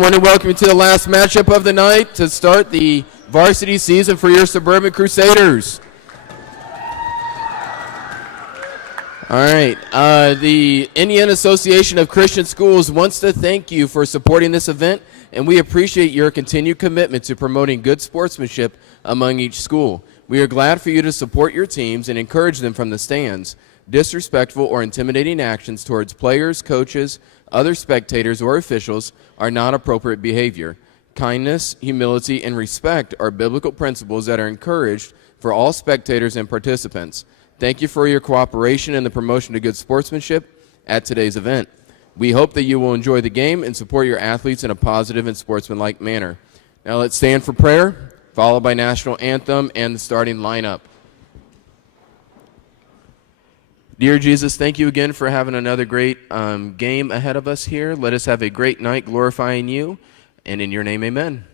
want to welcome you to the last matchup of the night to start the varsity season for your Suburban Crusaders. All right, the Indiana Association of Christian Schools wants to thank you for supporting this event, and we appreciate your continued commitment to promoting good sportsmanship among each school. We are glad for you to support your teams and encourage them from the stands. Disrespectful or intimidating actions towards players, coaches, other spectators, or officials are not appropriate behavior. Kindness, humility, and respect are biblical principles that are encouraged for all spectators and participants. Thank you for your cooperation in the promotion of good sportsmanship at today's event. We hope that you will enjoy the game and support your athletes in a positive and sportsmanlike manner. Now let's stand for prayer, followed by national anthem and the starting lineup. Dear Jesus, thank you again for having another great game ahead of us here. Let us have a great night glorifying you, and in your name, amen.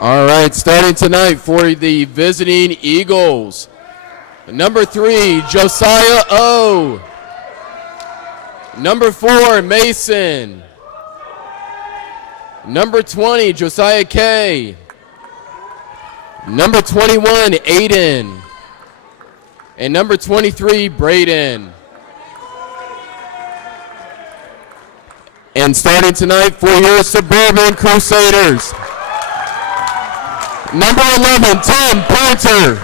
All right, starting tonight for the visiting Eagles. Number 3, Josiah O. Number 4, Mason. Number 20, Josiah K. Number 21, Aiden. And number 23, Braden. And starting tonight for your Suburban Crusaders. Number 11, Tim Pointer.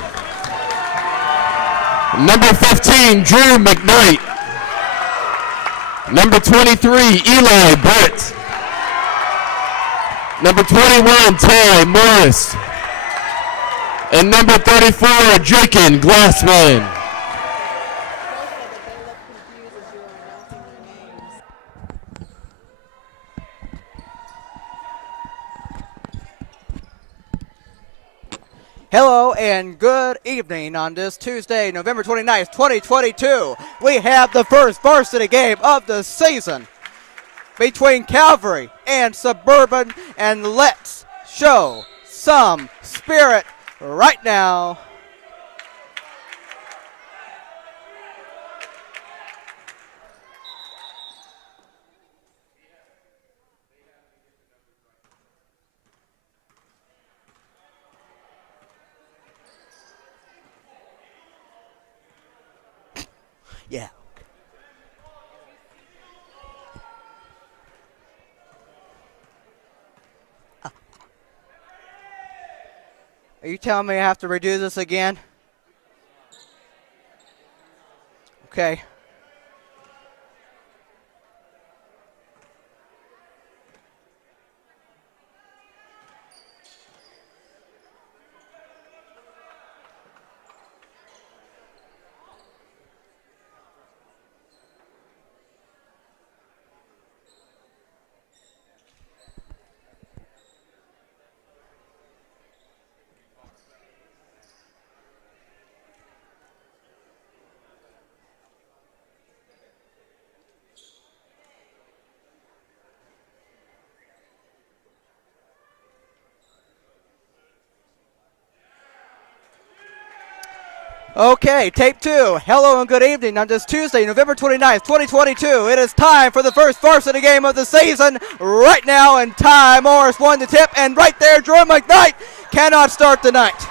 Number 15, Drew McKnight. Number 23, Eli Britt. Number 21, Ty Morris. And number 34, Jaken Glassman. Hello and good evening on this Tuesday, November 29th, 2022. We have the first varsity game of the season between Calvary and Suburban, and let's show some spirit right now. Yeah. Are you telling me I have to redo this again? Okay. Okay, tape 2. Hello and good evening on this Tuesday, November 29th, 2022. It is time for the first varsity game of the season right now, and Ty Morris won the tip, and right there, Drew McKnight cannot start the night.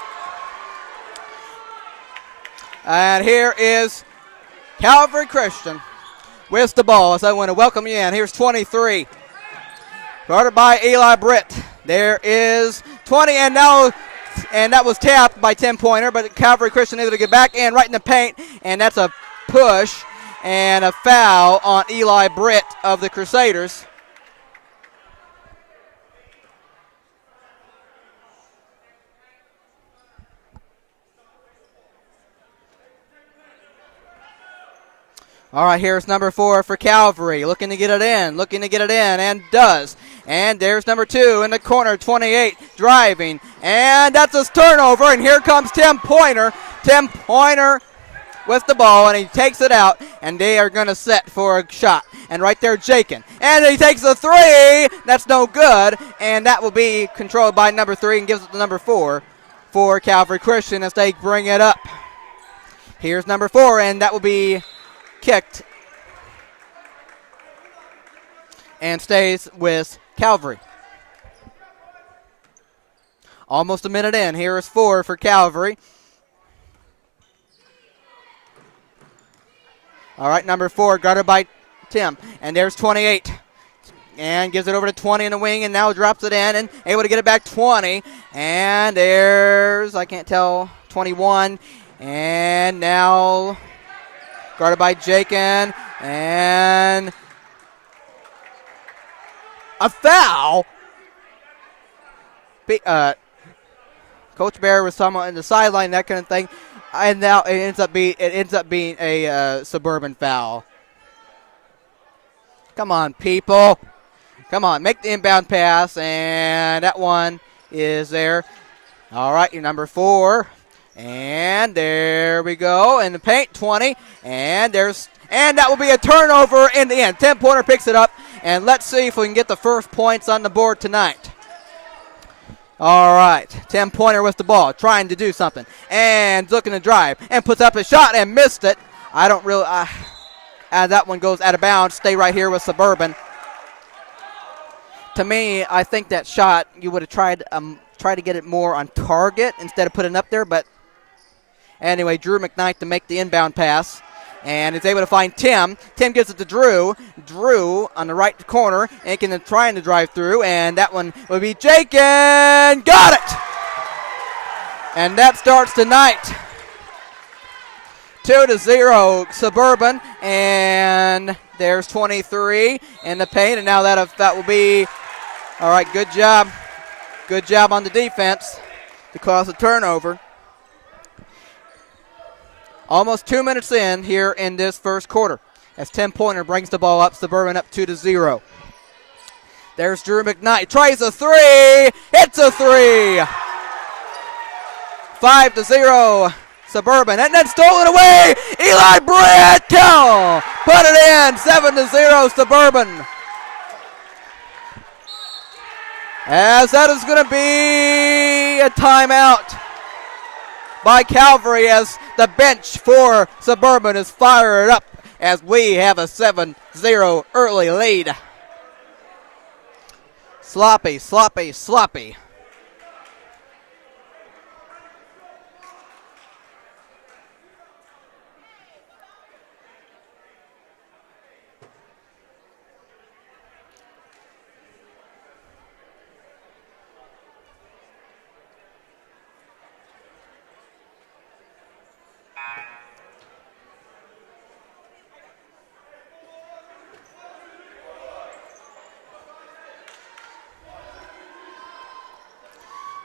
And here is Calvary Christian with the ball, as I want to welcome you in. Here's 23. Guarded by Eli Britt. There is 20, and that was tapped by Tim Pointer, but Calvary Christian able to get back and right in the paint, and that's a push and a foul on Eli Britt of the Crusaders. All right, here's number 4 for Calvary, looking to get it in, and does. And there's number 2 in the corner, 28, driving. And that's his turnover, and here comes Tim Pointer. Tim Pointer with the ball, and he takes it out, and they are going to set for a shot. And right there, Jakin. And he takes a 3. That's no good, and that will be controlled by number 3 and gives it to number 4 for Calvary Christian as they bring it up. Here's number 4, and that will be kicked and stays with Calvary. Almost a minute in. Here is 4 for Calvary. All right, number 4 guarded by Tim. And there's 28. And gives it over to 20 in the wing, and now drops it in and able to get it back 20. And there's, I can't tell, 21. And now guarded by Jakin, and a foul. Coach Bear was somewhat in the sideline, that kind of thing, and now it ends up being a Suburban foul. Come on, people. Come on, make the inbound pass, and that one is there. All right, your number 4. And there we go in the paint, 20, and that will be a turnover in the end. Tim Pointer picks it up, and let's see if we can get the first points on the board tonight. All right, Tim Pointer with the ball, trying to do something, and looking to drive, and puts up a shot and missed it. That one goes out of bounds. Stay right here with Suburban. To me, I think that shot you would have tried to get it more on target instead of putting it up there, but. Anyway, Drew McKnight to make the inbound pass, and is able to find Tim. Tim gives it to Drew. Drew on the right corner, and trying to drive through, and that one will be Jakin. Got it! And that starts tonight. 2-0 Suburban, and there's 23 in the paint, and now that will be, all right, good job. Good job on the defense to cause a turnover. Almost 2 minutes in here in this first quarter as Tim Pointer brings the ball up, Suburban up 2-0. There's Drew McKnight, tries a 3, hits a 3. 5-0 Suburban, and then stolen away. Eli Britt, put it in, 7-0 Suburban. As that is going to be a timeout by Calvary as the bench for Suburban is fired up as we have a 7-0 early lead. Sloppy, sloppy, sloppy.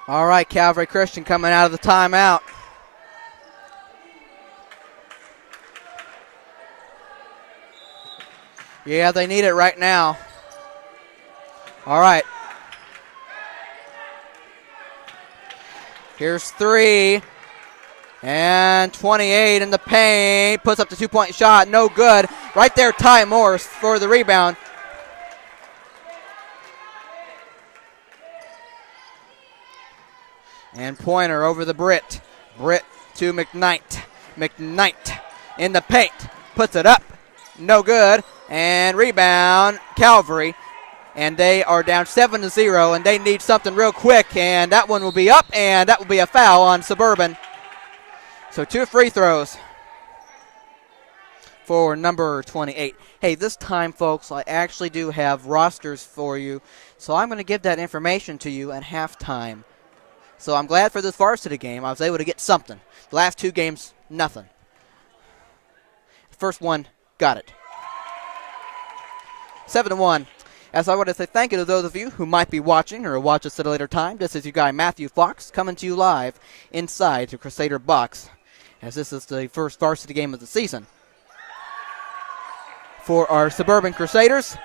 All right, Calvary Christian coming out of the timeout. Yeah, they need it right now. All right. Here's 3. And 28 in the paint. Puts up the 2-point shot. No good. Right there, Ty Morris for the rebound. And Pointer over the Britt. Britt to McKnight. McKnight in the paint. Puts it up. No good. And rebound, Calvary. And they are down 7-0, and they need something real quick. And that one will be up, and that will be a foul on Suburban. So 2 free throws for number 28. Hey, this time, folks, I actually do have rosters for you. So I'm going to give that information to you at halftime. So I'm glad for this varsity game. I was able to get something. The last 2 games, nothing. First one, got it. 7-1. As I want to say thank you to those of you who might be watching or watch us at a later time. This is your guy, Matthew Fox, coming to you live inside the Crusader box, as this is the first varsity game of the season for our Suburban Crusaders,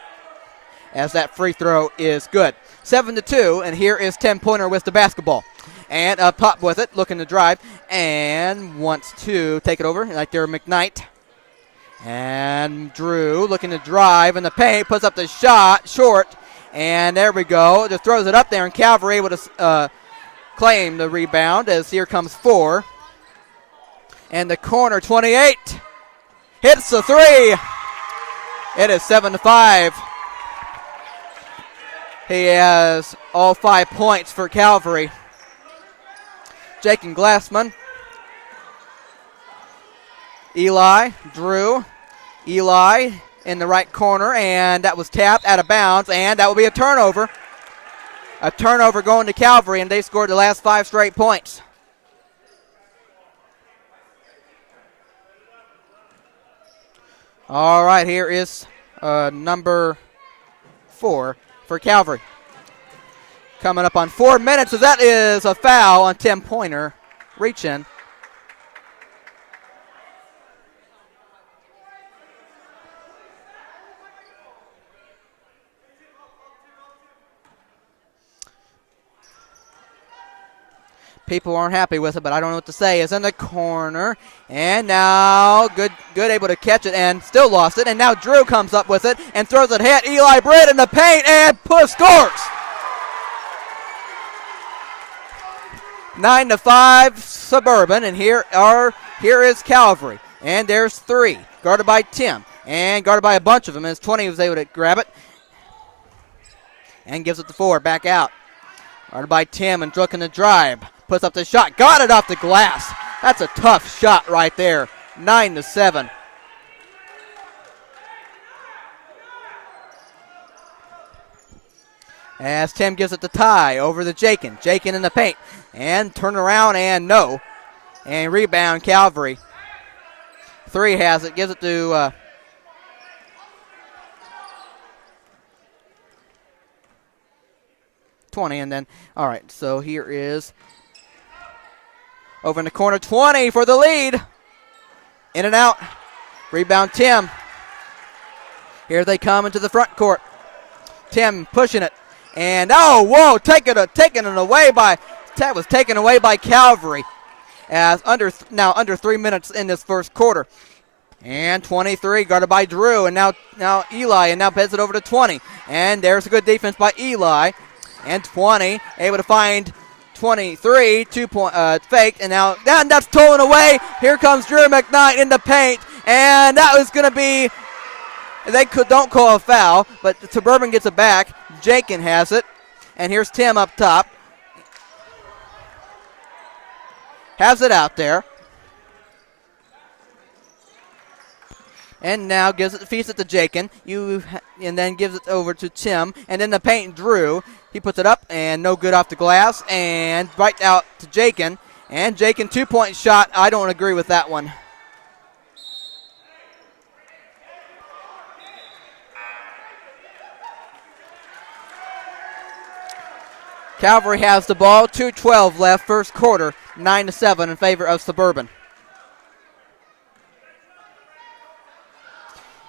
as that free throw is good. 7-2, and here is Tim Pointer with the basketball. And a pop with it, looking to drive, and wants to take it over, like there, McKnight. And Drew looking to drive in the paint, puts up the shot, short, and there we go. Just throws it up there, and Calvary able to claim the rebound, as here comes 4. And the corner, 28, hits the 3. It is 7-5. He has all 5 points for Calvary. Jake and Glassman. Eli, Drew, Eli in the right corner, and that was tapped out of bounds, and that will be a turnover. A turnover going to Calvary, and they scored the last 5 straight points. All right, here is number 4 for Calvary. Coming up on 4 minutes, so that is a foul on Tim Pointer. Reach in. People aren't happy with it, but I don't know what to say. It's in the corner, and now good able to catch it, and still lost it. And now Drew comes up with it and throws it hit. Eli Britt in the paint, and scores. 9-5 Suburban, and here is Calvary, and there's 3 guarded by Tim, and guarded by a bunch of them. As 20 was able to grab it, and gives it to 4 back out. Guarded by Tim, and looking to drive. Puts up the shot. Got it off the glass. That's a tough shot right there. 9-7. As Tim gives it to Ty over to Jakin. Jakin in the paint. And turn around and no. And rebound Calvary. 3 has it. Gives it to 20. And then, all right, so here is over in the corner, 20 for the lead. In and out. Rebound Tim. Here they come into the front court. Tim pushing it. And oh, whoa, taken away by Calvary. As under 3 minutes in this first quarter. And 23 guarded by Drew. And now Eli, and now pass it over to 20. And there's a good defense by Eli. And 20 able to find 23, 2-point fake, and now that's stolen away. Here comes Drew McKnight in the paint, and that was going to be, don't call a foul, but Suburban gets it back. Jakin has it, and here's Tim up top. Has it out there. And now feeds it to Jakin. And then gives it over to Tim. And in the paint, Drew. He puts it up and no good off the glass. And right out to Jakin. And Jakin, 2-point shot. I don't agree with that one. Calvary has the ball. 2:12 left, first quarter. 9-7 in favor of Suburban.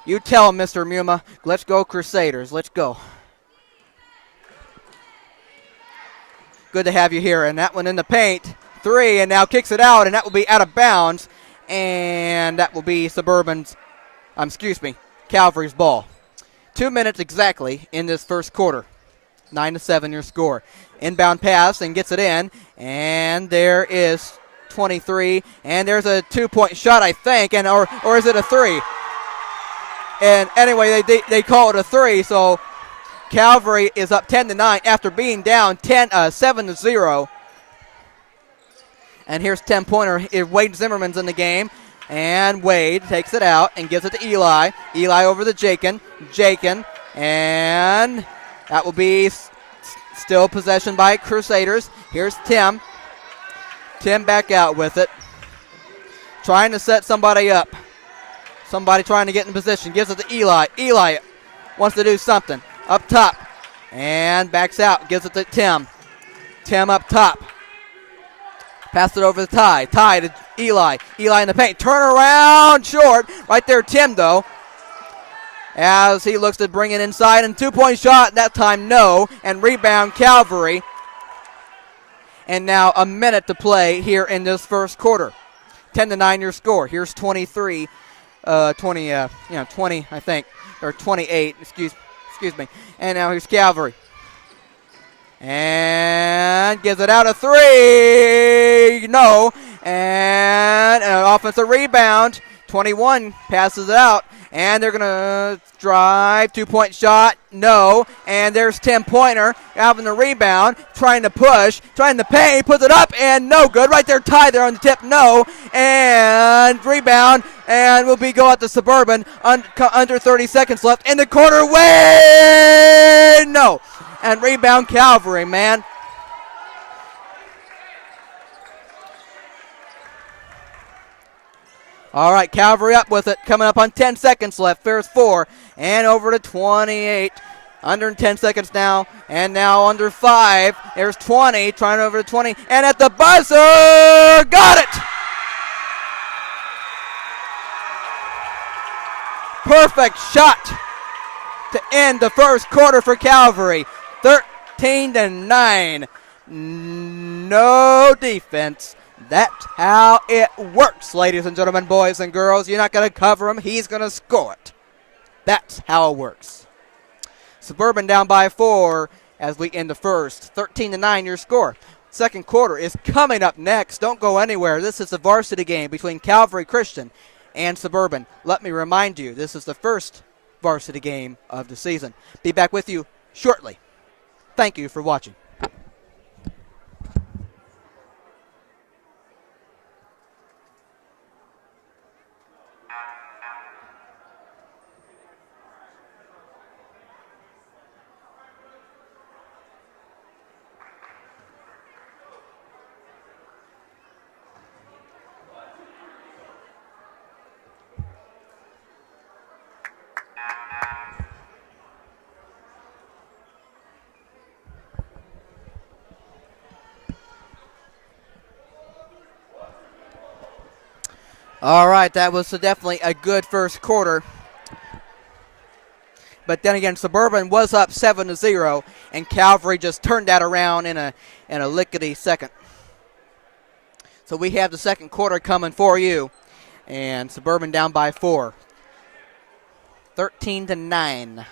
You tell him, Mr. Muma. Let's go, Crusaders. Let's go. Good to have you here. And that one in the paint. 3, and now kicks it out, and that will be out of bounds. And that will be Calvary's ball. 2 minutes exactly in this first quarter. 9-7 your score. Inbound pass and gets it in. And there is 23, and there's a 2-point shot, I think, and or is it a 3? And anyway, they call it a 3, so Calvary is up 10-9 after being down 7-0. And here's 10-pointer. Wade Zimmerman's in the game. And Wade takes it out and gives it to Eli. Eli over to Jakin. And that will be still possession by Crusaders. Here's Tim. Tim back out with it. Trying to set somebody up. Somebody trying to get in position. Gives it to Eli. Eli wants to do something. Up top. And backs out. Gives it to Tim. Tim up top. Pass it over to Ty. Ty to Eli. Eli in the paint. Turn around short. Right there, Tim, though. As he looks to bring it inside. And 2-point shot. That time, no. And rebound, Calvary. And now a minute to play here in this first quarter. 10-9 your score. Here's 20, I think. Or 28. Excuse me. And now here's Calvary. And gives it out a 3. No. And an offensive rebound. 21 passes it out. And they're going to drive. 2-point shot. No. And there's 10-pointer. Having the rebound. Trying to push. Trying to pay. Puts it up. And no good. Right there. Ty there on the tip. No. And rebound. And will be go out to Suburban. Under 30 seconds left. In the corner. Way. No. And rebound Calvary, man. All right, Calvary up with it. Coming up on 10 seconds left. There's 4. And over to 28. Under 10 seconds now. And now under 5. There's 20. Trying over to 20. And at the buzzer. Got it. Perfect shot to end the first quarter for Calvary. 13-9. No defense. That's how it works, ladies and gentlemen, boys and girls. You're not going to cover him. He's going to score it. That's how it works. Suburban down by 4 as we end the first. 13-9 your score. Second quarter is coming up next. Don't go anywhere. This is the varsity game between Calvary Christian and Suburban. Let me remind you, this is the first varsity game of the season. Be back with you shortly. Thank you for watching. All right, that was definitely a good first quarter. But then again, Suburban was up 7-0, and Calvary just turned that around in a lickety second. So we have the second quarter coming for you, and Suburban down by 4, 13-9.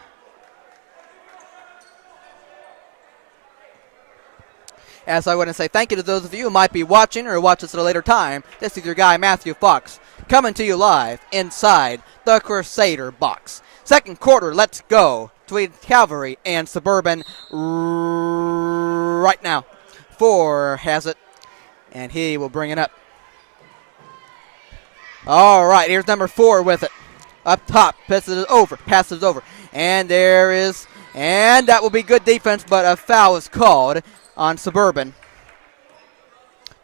As I want to say thank you to those of you who might be watching or watch us at a later time. This is your guy, Matthew Fox, coming to you live inside the Crusader box. Second quarter, let's go between Calvary and Suburban right now. 4 has it, and he will bring it up. All right, here's number 4 with it. Up top, passes it over. And there is, and that will be good defense, but a foul is called on Suburban.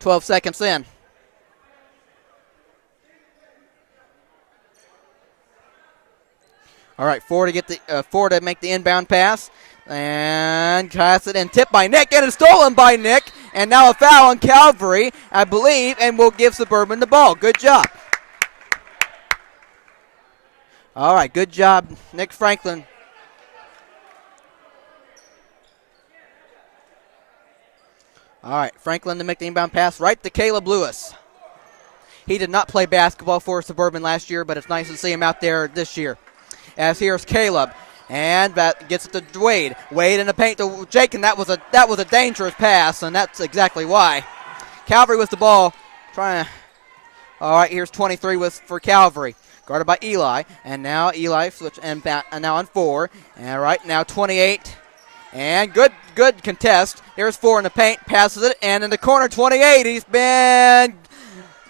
12 seconds in. All right, 4 to get the 4 to make the inbound pass, and pass it and tipped by Nick, and it's stolen by Nick, and now a foul on Calvary, I believe, and will give Suburban the ball. Good job. All right, good job, Nick Franklin. All right, Franklin to make the inbound pass right to Caleb Lewis. He did not play basketball for Suburban last year, but it's nice to see him out there this year. As here's Caleb, and that gets it to Wade. Wade in the paint to Jake, and that was a dangerous pass, and that's exactly why. Calvary with the ball Trying. All right, here's 23 for Calvary. Guarded by Eli. And now Eli switch and now on 4. And right now 28. And good contest. Here's 4 in the paint. Passes it. And in the corner, 28. He's been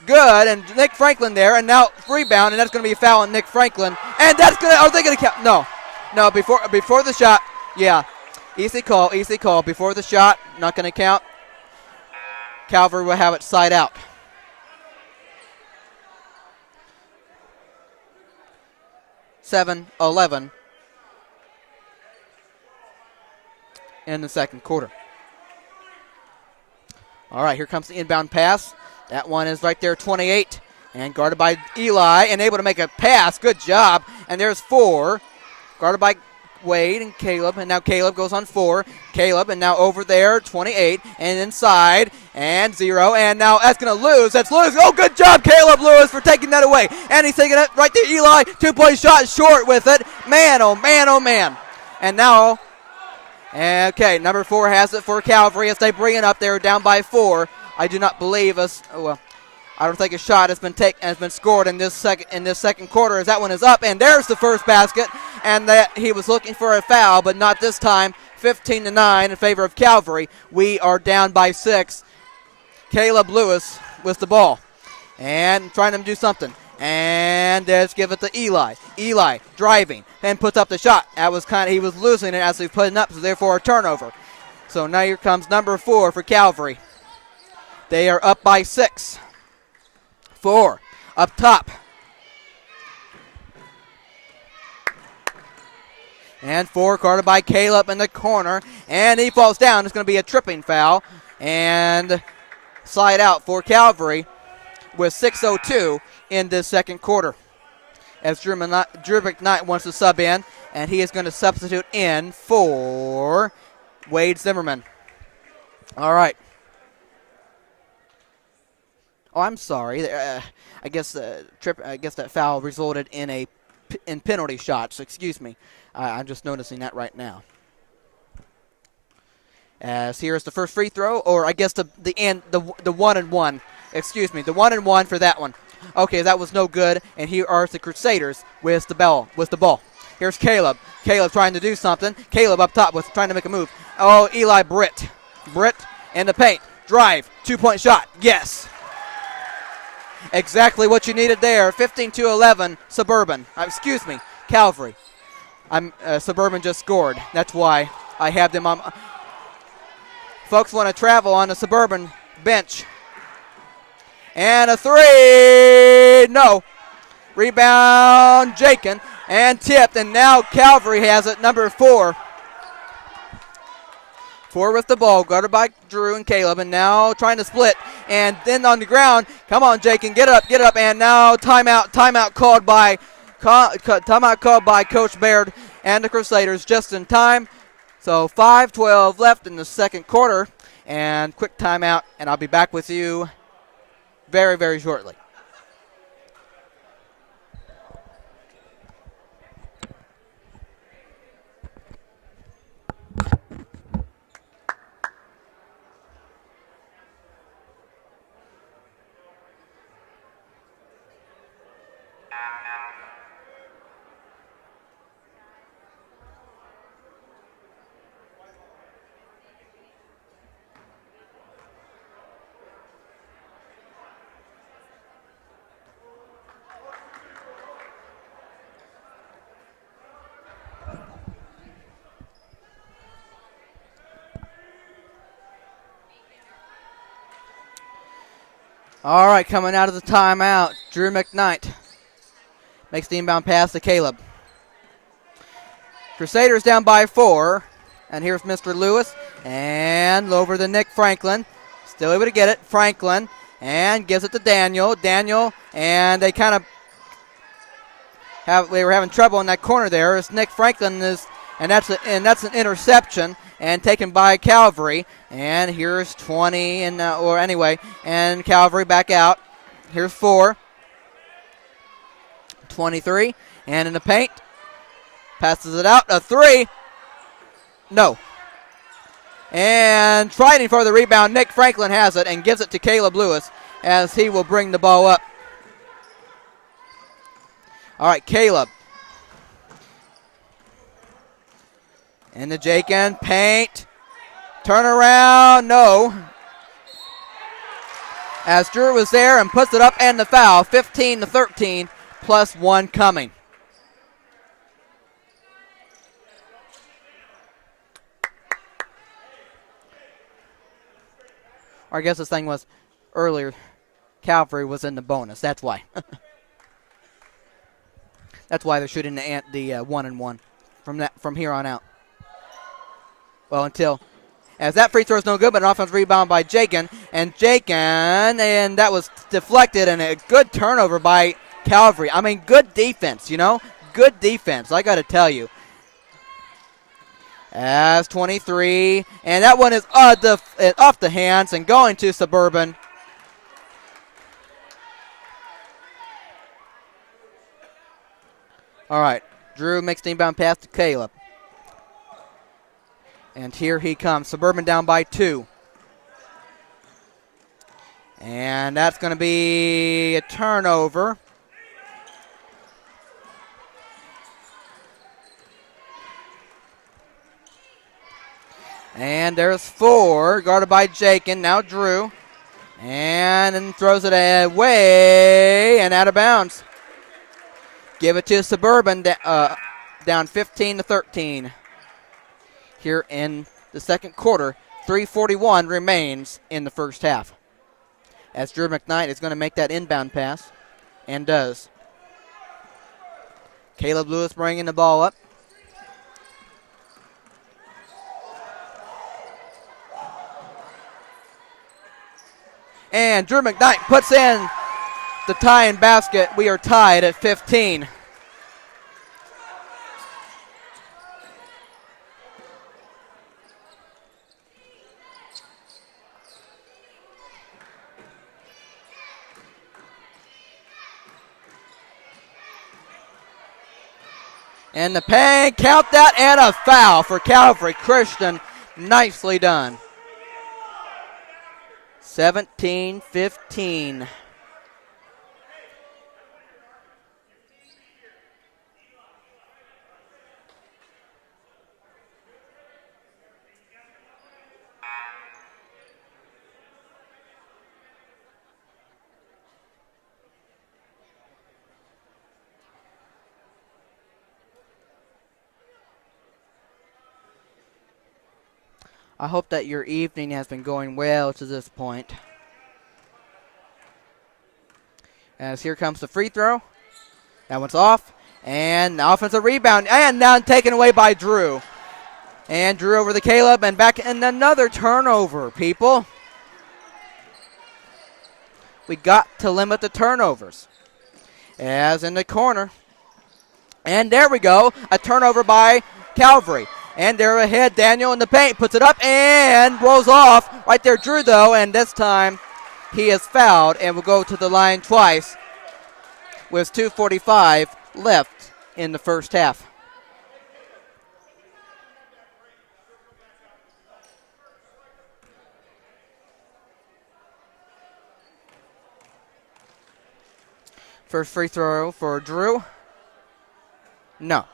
good. And Nick Franklin there. And now rebound. And that's going to be a foul on Nick Franklin. And that's going to, are they going to count? No. No, before the shot. Yeah. Easy call. Before the shot. Not going to count. Calvary will have it side out. (7-11) in the second quarter. All right, here comes the inbound pass. That one is right there, 28, and guarded by Eli, and able to make a pass. Good job. And there's 4, guarded by Wade and Caleb, and now Caleb goes on 4. Caleb, and now over there, 28, and inside, and 0, and now that's going to lose. That's lose. Oh, good job, Caleb Lewis, for taking that away. And he's taking it right there, Eli. 2-point shot short with it. Man, oh, man, oh, man. And now, okay, number 4 has it for Calvary as they bring it up. They're down by 4. I do not believe us. Well, I don't think a shot has been scored in this second quarter as that one is up. And there's the first basket. And that he was looking for a foul, but not this time. 15-9 in favor of Calvary. We are down by 6. Caleb Lewis with the ball. And trying to do something. And let's give it to Eli. Eli driving and puts up the shot. That was he was losing it as he put it up, so therefore a turnover. So now here comes number 4 for Calvary. They are up by 6. 4 up top. And 4 guarded by Caleb in the corner. And he falls down. It's going to be a tripping foul. And slide out for Calvary with 6:02 in this second quarter. As Drew McKnight wants to sub in. And he is going to substitute in for Wade Zimmerman. All right. Oh, I'm sorry. I guess that foul resulted in penalty shots. Excuse me. I'm just noticing that right now. As here is the first free throw, or I guess the 1-and-1. Excuse me, the 1-and-1 for that one. Okay, that was no good. And here are the Crusaders with the ball. Here's Caleb. Caleb trying to do something. Caleb up top trying to make a move. Oh, Eli Britt. Britt in the paint. Drive. 2-point shot. Yes. Exactly what you needed there. 15-11, Suburban. Excuse me, Calvary. Suburban just scored. That's why I have them on. Folks want to travel on the Suburban bench. And a 3. No. Rebound, Jakin. And tipped. And now Calvary has it, number 4. 4 with the ball, guarded by Drew and Caleb, and now trying to split. And then on the ground, come on, Jakin, get up. And now timeout called by Coach Baird and the Crusaders just in time. So 5:12 left in the second quarter, and quick timeout, and I'll be back with you very, very shortly. All right, coming out of the timeout, Drew McKnight makes the inbound pass to Caleb. Crusaders down by 4, and here's Mr. Lewis, and over to Nick Franklin. Still able to get it, Franklin, and gives it to Daniel. And they were having trouble in that corner there. It's Nick Franklin and that's an interception and taken by Calvary. And here's 20 and Calvary back out. Here's 4. 23 and in the paint. Passes it out. A 3. No. And fighting for the rebound, Nick Franklin has it and gives it to Caleb Lewis. as he will bring the ball up. All right, Caleb. And the Jakin paint. Turn around, no. As Drew was there and puts it up and the foul, 15-13, plus one coming. Or I guess this thing was earlier, Calvary was in the bonus. That's why. That's why they're shooting the 1-and-1 from here on out. Well, until as that free throw is no good, but an offensive rebound by Jakin. And that was deflected, and a good turnover by Calvary. I mean, good defense, Good defense, I got to tell you. As 23, and that one is off the hands and going to Suburban. All right, Drew makes the inbound pass to Caleb. And here he comes. Suburban down by 2. And that's going to be a turnover. And there's 4, guarded by Jakin. Now Drew. And then throws it away and out of bounds. Give it to Suburban, down 15-13. Here in the second quarter. 3:41 remains in the first half. As Drew McKnight is going to make that inbound pass, and does. Caleb Lewis bringing the ball up. And Drew McKnight puts in the tying basket. We are tied at 15. And the paint, count that, and a foul for Calvary Christian. Nicely done. 17-15. I hope that your evening has been going well to this point. As here comes the free throw. That one's off. And the offensive rebound. And now taken away by Drew. And Drew over the Caleb. And back. And another turnover, people. We got to limit the turnovers. As in the corner. And there we go. A turnover by Calvary. And they're ahead. Daniel in the paint. Puts it up and rolls off. Right there, Drew, though. And this time he is fouled and will go to the line twice with 2:45 left in the first half. First free throw for Drew. No.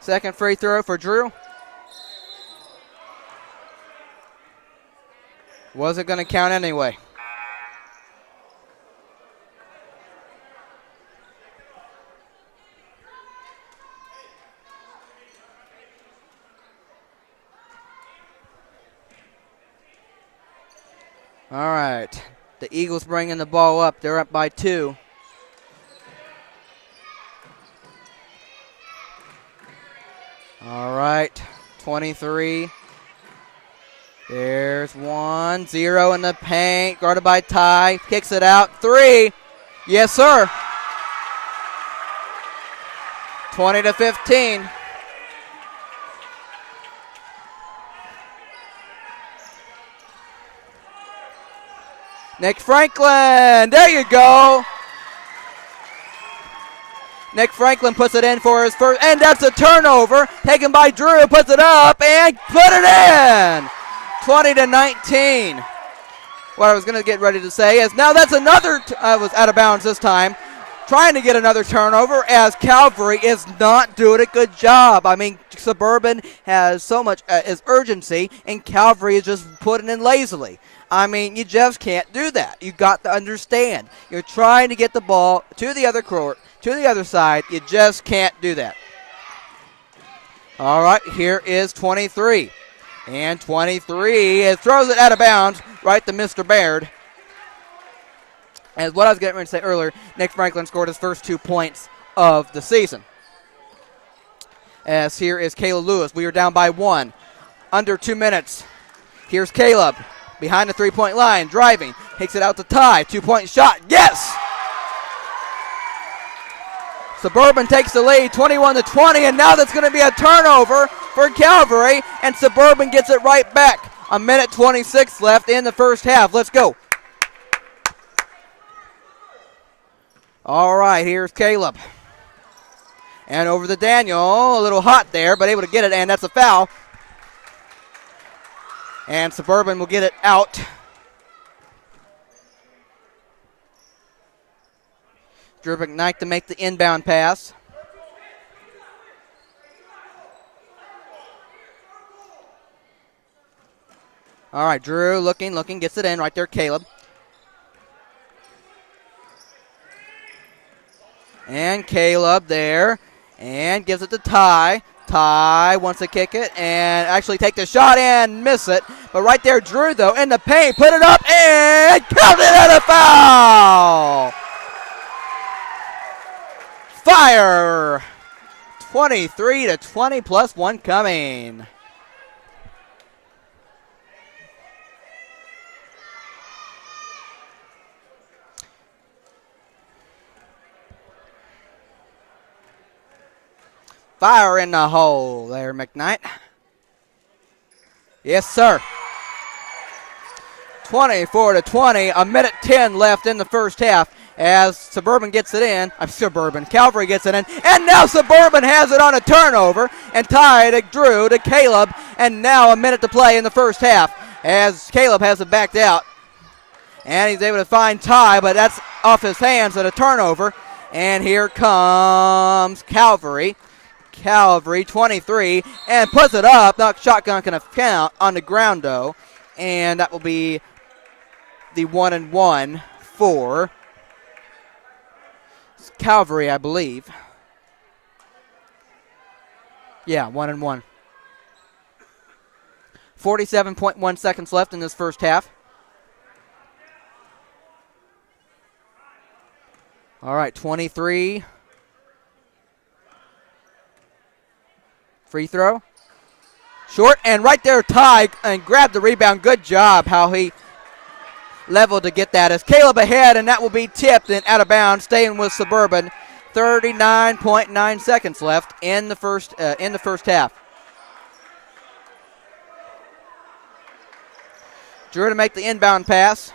Second free throw for Drew. Wasn't going to count anyway. All right. The Eagles bringing the ball up. They're up by 2. All right, 23. There's 1, 0 in the paint, guarded by Ty. Kicks it out, 3. Yes, sir. 20-15. Nick Franklin, there you go. Nick Franklin puts it in for his first, and that's a turnover taken by Drew, puts it up and put it in. 20-19. What I was going to get ready to say is now that's another, was out of bounds this time, trying to get another turnover as Calvary is not doing a good job. I mean, Suburban has so much is urgency, and Calvary is just putting in lazily. I mean, you just can't do that. You got to understand. You're trying to get the ball to the other court, to the other side. You just can't do that. All right, here is 23. And 23 throws it out of bounds right to Mr. Baird. As what I was getting ready to say earlier, Nick Franklin scored his first 2 points of the season. As here is Caleb Lewis. We are down by 1. Under 2 minutes. Here's Caleb behind the three-point line, driving. Takes it out to Ty. 2-point shot. Yes! Suburban takes the lead, 21-20, and now that's going to be a turnover for Calvary, and Suburban gets it right back. 1:26 left in the first half. Let's go. All right, here's Caleb. And over to Daniel, a little hot there, but able to get it, and that's a foul. And Suburban will get it out. Drew McKnight to make the inbound pass. All right, Drew looking, gets it in right there, Caleb. And Caleb there, and gives it to Ty. Ty wants to kick it and actually take the shot and miss it. But right there, Drew, though, in the paint, put it up and counted it a foul. Fire. 23-20 plus 1 coming. Fire in the hole there, McKnight. Yes, sir. 24-20, 1:10 left in the first half as Suburban gets it in. Calvary gets it in. And now Suburban has it on a turnover and tied to Drew to Caleb. And now a minute to play in the first half as Caleb has it backed out. And he's able to find Ty, but that's off his hands and a turnover. And here comes Calvary. Calvary, 23, and puts it up. Not shotgun going to count on the ground, though. And that will be the 1-1 for Calvary, I believe. Yeah, 1-1. 47.1 seconds left in this first half. All right, 23. Free throw. Short, and right there, Ty, and grabbed the rebound. Good job how he leveled to get that. As Caleb ahead, and that will be tipped and out of bounds, staying with Suburban. 39.9 seconds left in the first half. Drew to make the inbound pass.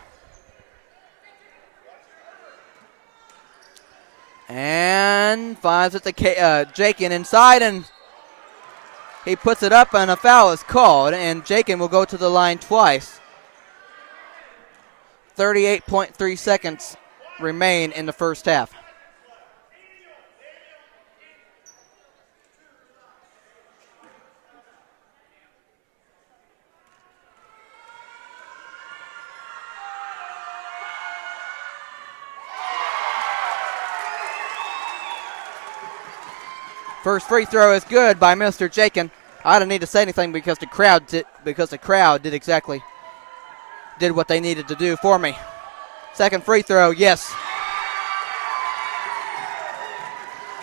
And finds it to Jakin inside, and he puts it up, and a foul is called, and Jakin will go to the line twice. 38.3 seconds remain in the first half. First free throw is good by Mr. Jakin. I don't need to say anything because the crowd did what they needed to do for me. Second free throw, yes.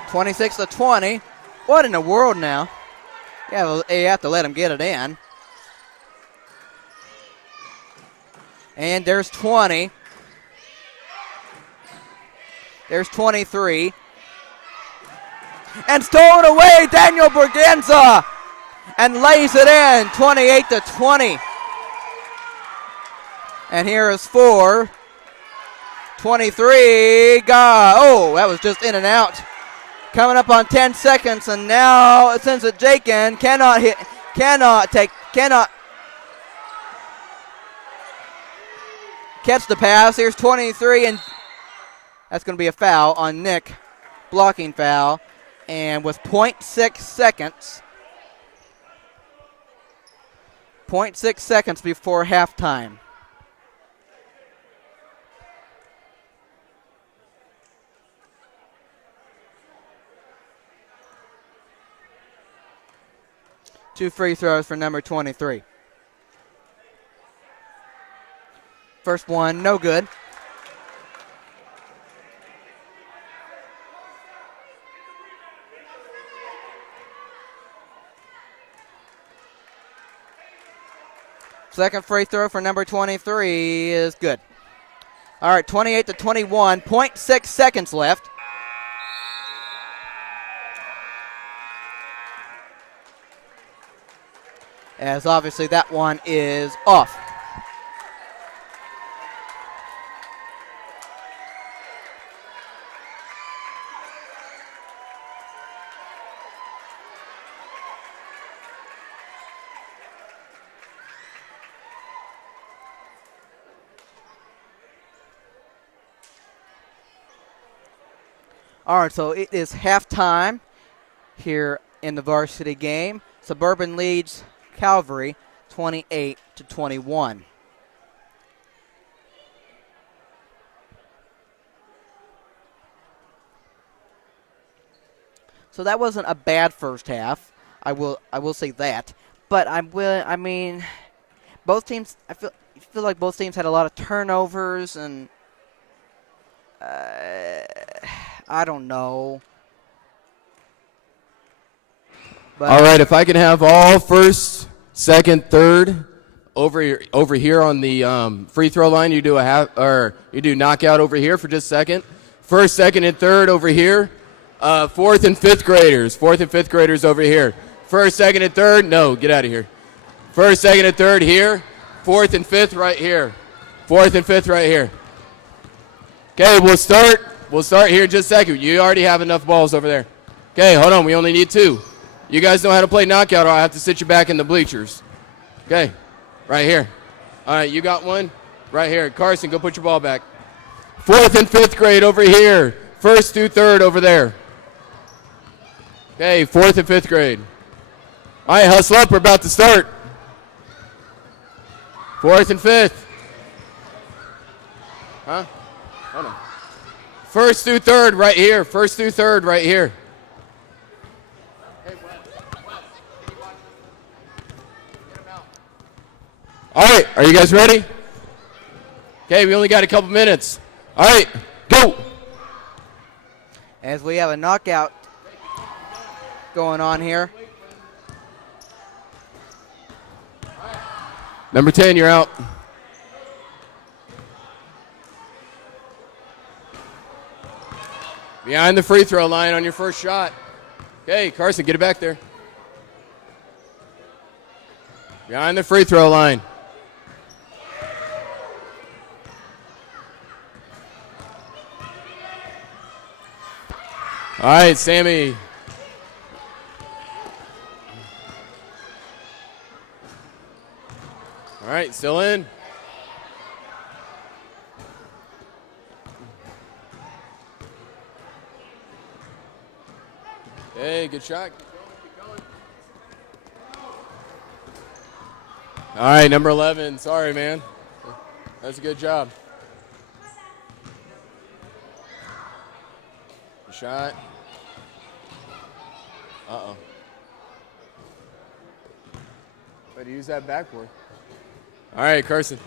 26-20. What in the world now? Yeah, you have to let him get it in. And there's 20. There's 23. And stolen away, Daniel Berganza, and lays it in, 28-20. And here is 4. 23. Oh, that was just in and out. Coming up on 10 seconds, and now it sends it Jake in. Cannot catch the pass. Here's 23, and that's going to be a foul on Nick, blocking foul. And with 0.6 seconds before halftime. Two free throws for number 23. First one, no good. Second free throw for number 23 is good. All right, 28-21, 0.6 seconds left. As obviously that one is off. All right, so it is halftime here in the varsity game. Suburban leads Calvary 28-21. So that wasn't a bad first half. I will say that. But both teams. I feel like both teams had a lot of turnovers, and I don't know. But all right, if I can have all first, second, third over here on the free throw line, you do you do knockout over here for just a second. First, second, and third over here. Fourth and fifth graders over here. First, second, and third. No, get out of here. First, second, and third here. Fourth and fifth right here. Fourth and fifth right here. Okay, we'll start here in just a second. You already have enough balls over there. Okay, hold on. We only need two. You guys know how to play knockout, or I have to sit you back in the bleachers. Okay, right here. All right, you got one? Right here. Carson, go put your ball back. Fourth and fifth grade over here. First through third over there. Okay, fourth and fifth grade. All right, hustle up. We're about to start. Fourth and fifth. Huh? Hold on. First through third right here. First through third right here. All right, are you guys ready? Okay, we only got a couple minutes. All right, go. As we have a knockout going on here. Number 10, you're out. Behind the free throw line on your first shot. Okay, Carson, get it back there. Behind the free throw line. All right, Sammy. All right, still in. Hey, good shot. Keep going. All right, number 11. Sorry, man. That's a good job. Good shot. Uh-oh. Better use that backboard. All right, Carson.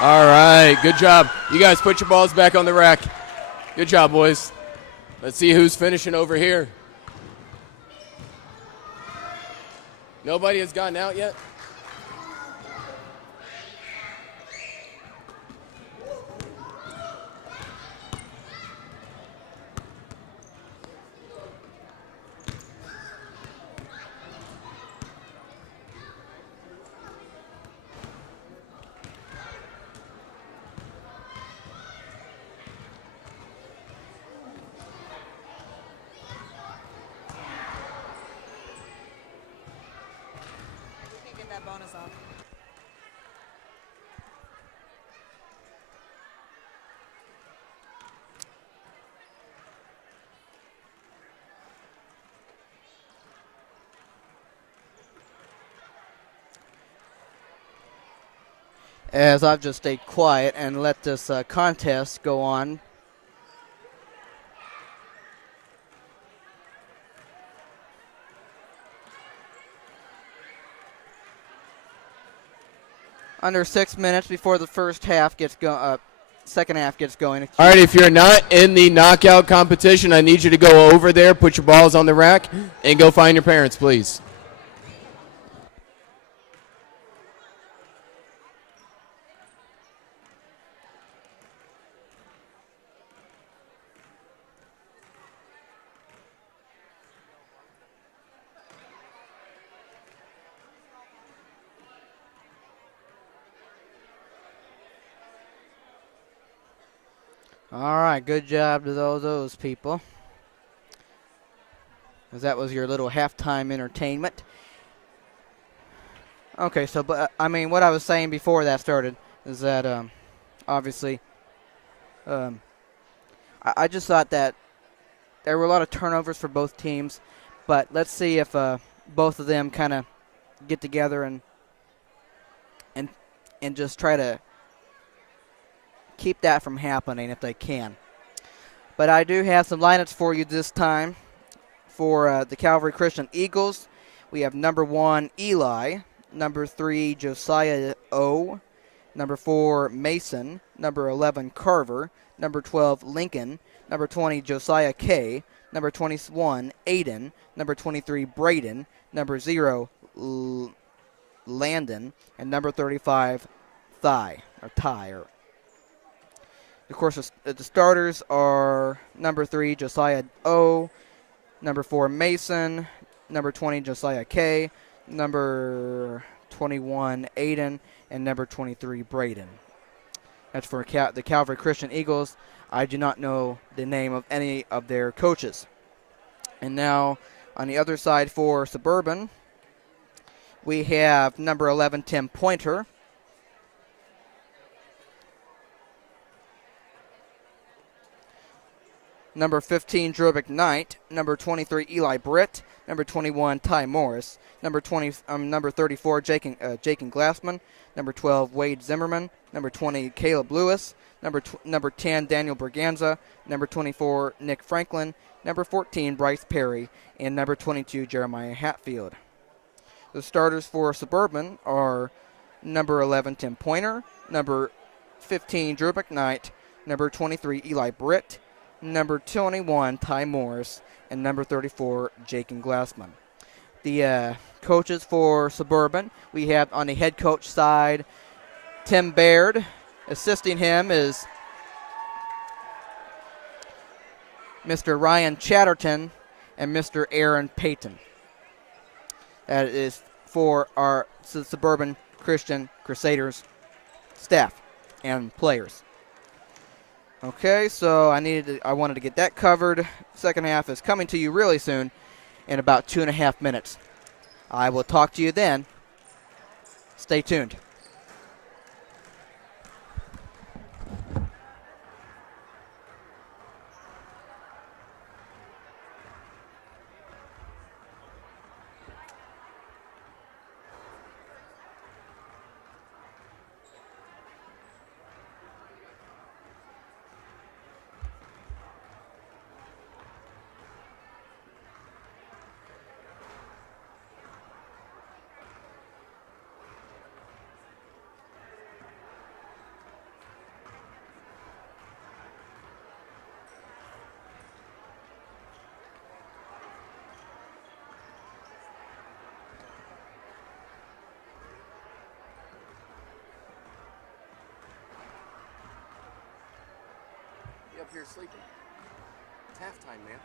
All right, good job. You guys put your balls back on the rack. Good job, boys. Let's see who's finishing over here. Nobody has gotten out yet? get that bonus off. As I've just stayed quiet and let this contest go on. Under 6 minutes before the second half gets going. All right, if you're not in the knockout competition, I need you to go over there, put your balls on the rack, and go find your parents, please. All right, good job to those people. As that was your little halftime entertainment. Okay, so what I was saying before that started is that obviously I just thought that there were a lot of turnovers for both teams, but let's see if both of them kind of get together and just try to keep that from happening if they can. But I do have some lineups for you this time for the Calvary Christian Eagles. We have number 1, Eli. Number 3, Josiah O. Number 4, Mason. Number 11, Carver. Number 12, Lincoln. Number 20, Josiah K. Number 21, Aiden. Number 23, Braden. Number 0, Landon. And number 35, Ty. Of course, the starters are number 3, Josiah O. Number 4, Mason. Number 20, Josiah K. Number 21, Aiden. And number 23, Braden. That's for the Calvary Christian Eagles. I do not know the name of any of their coaches. And now, on the other side for Suburban, we have number 11, Tim Pointer. Number 15, Drew McKnight. Number 23, Eli Britt. Number 21, Ty Morris. Number 34, Jaken Glassman. Number 12, Wade Zimmerman. Number 20, Caleb Lewis. Number 10, Daniel Berganza. Number 24, Nick Franklin. Number 14, Bryce Perry. And number 22, Jeremiah Hatfield. The starters for Suburban are number 11, Tim Pointer. Number 15, Drew McKnight. Number 23, Eli Britt. Number 21, Ty Morris, and number 34, Jaken Glassman. The coaches for Suburban, we have on the head coach side, Tim Baird. Assisting him is Mr. Ryan Chatterton and Mr. Aaron Payton. That is for our Suburban Christian Crusaders staff and players. Okay, so I wanted to get that covered. Second half is coming to you really soon in about 2.5 minutes. I will talk to you then. Stay tuned. Up here sleeping. It's halftime, man.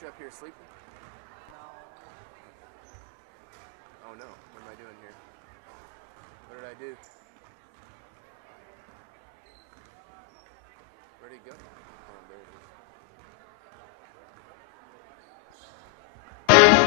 You up here sleeping? No. Oh no, what am I doing here? What did I do? Where'd he go? Oh, there it is.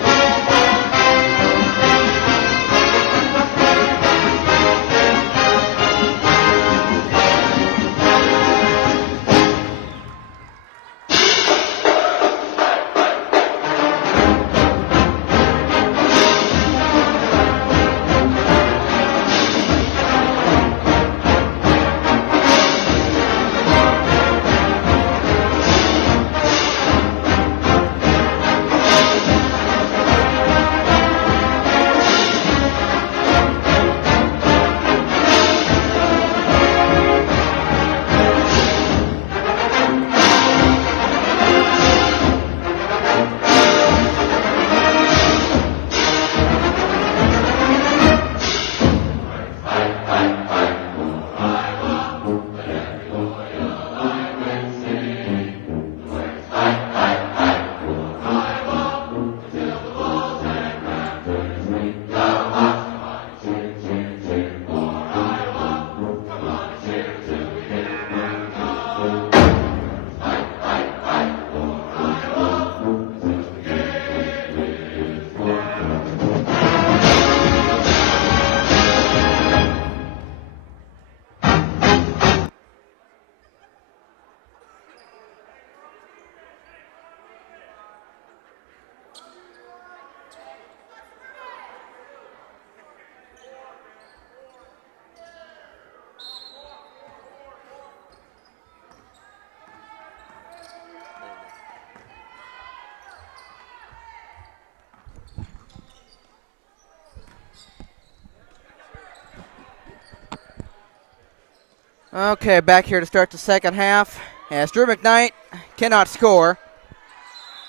Okay, back here to start the second half as Drew McKnight cannot score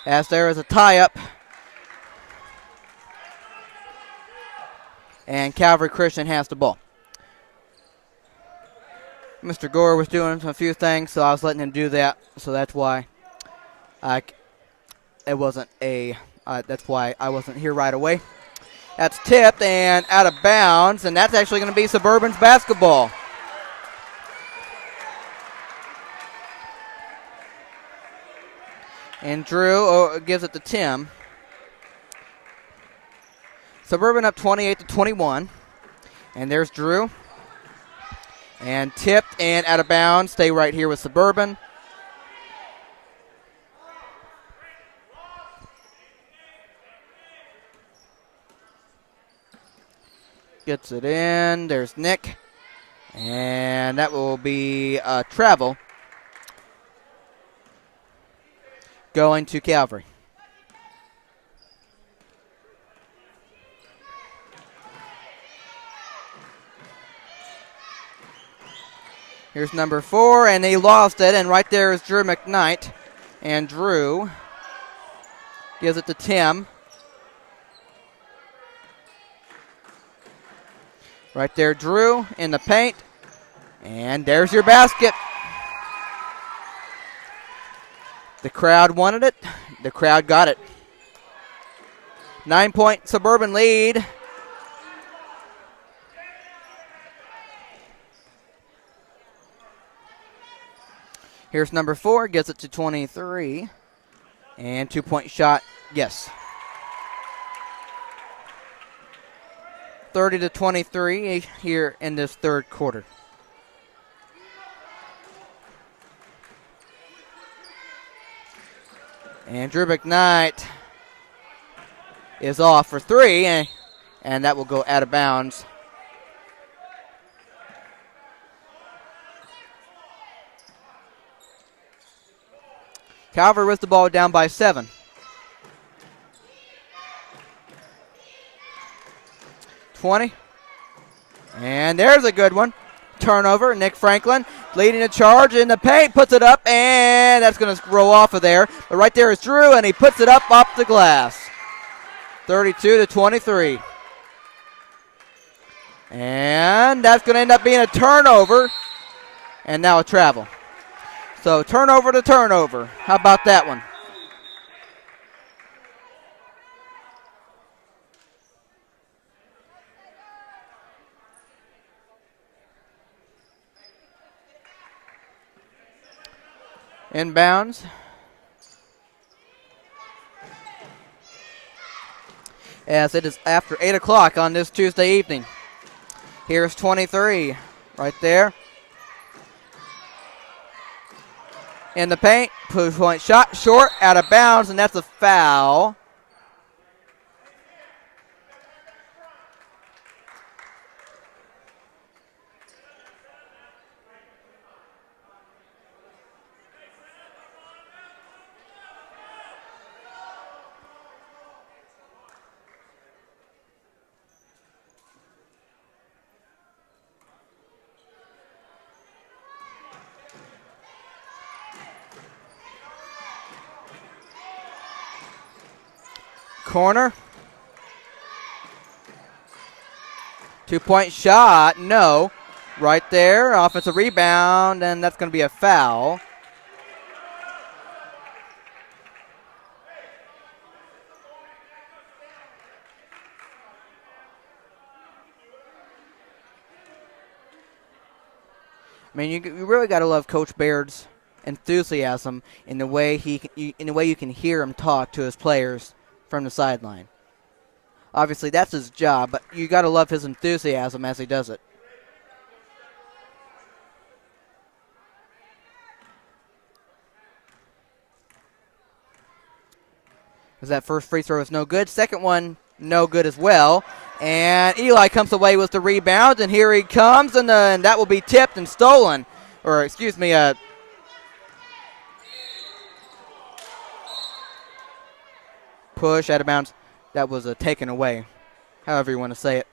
as there is a tie-up. And Calvary Christian has the ball. Mr. Gore was doing a few things, so I was letting him do that. So that's why that's why I wasn't here right away. That's tipped and out of bounds, and that's actually going to be Suburban's basketball. And Drew gives it to Tim. Suburban up 28-21. And there's Drew. And tipped and out of bounds. Stay right here with Suburban. Gets it in. There's Nick. And that will be travel. Going to Calvary. Here's number 4, and he lost it, and right there is Drew McKnight. And Drew gives it to Tim. Right there, Drew in the paint. And there's your basket. The crowd wanted it. The crowd got it. 9-point Suburban lead. Here's number 4, gets it to 23. And 2-point shot, yes. 30-23 here in this third quarter. And Drew McKnight is off for 3, and that will go out of bounds. Calvary with the ball down by 7. And there's a good one. Turnover. Nick Franklin leading the charge in the paint. Puts it up, and that's going to roll off of there. But right there is Drew, and he puts it up off the glass. 32-23. And that's going to end up being a turnover. And now a travel. So turnover to turnover. How about that one? Inbounds. As it is after 8 o'clock on this Tuesday evening. Here's 23 right there. In the paint, point shot, short, out of bounds, and that's a foul. Corner. 2-point shot, no. Right there, offensive rebound, and that's going to be a foul. I mean, you really got to love Coach Baird's enthusiasm in the way you can hear him talk to his players from the sideline. Obviously, that's his job, but you got to love his enthusiasm as he does it. Because that first free throw is no good. Second one, no good as well. And Eli comes away with the rebound, and here he comes, and that will be tipped and stolen. Or, excuse me, push out of bounds. That was taken away, however you want to say it.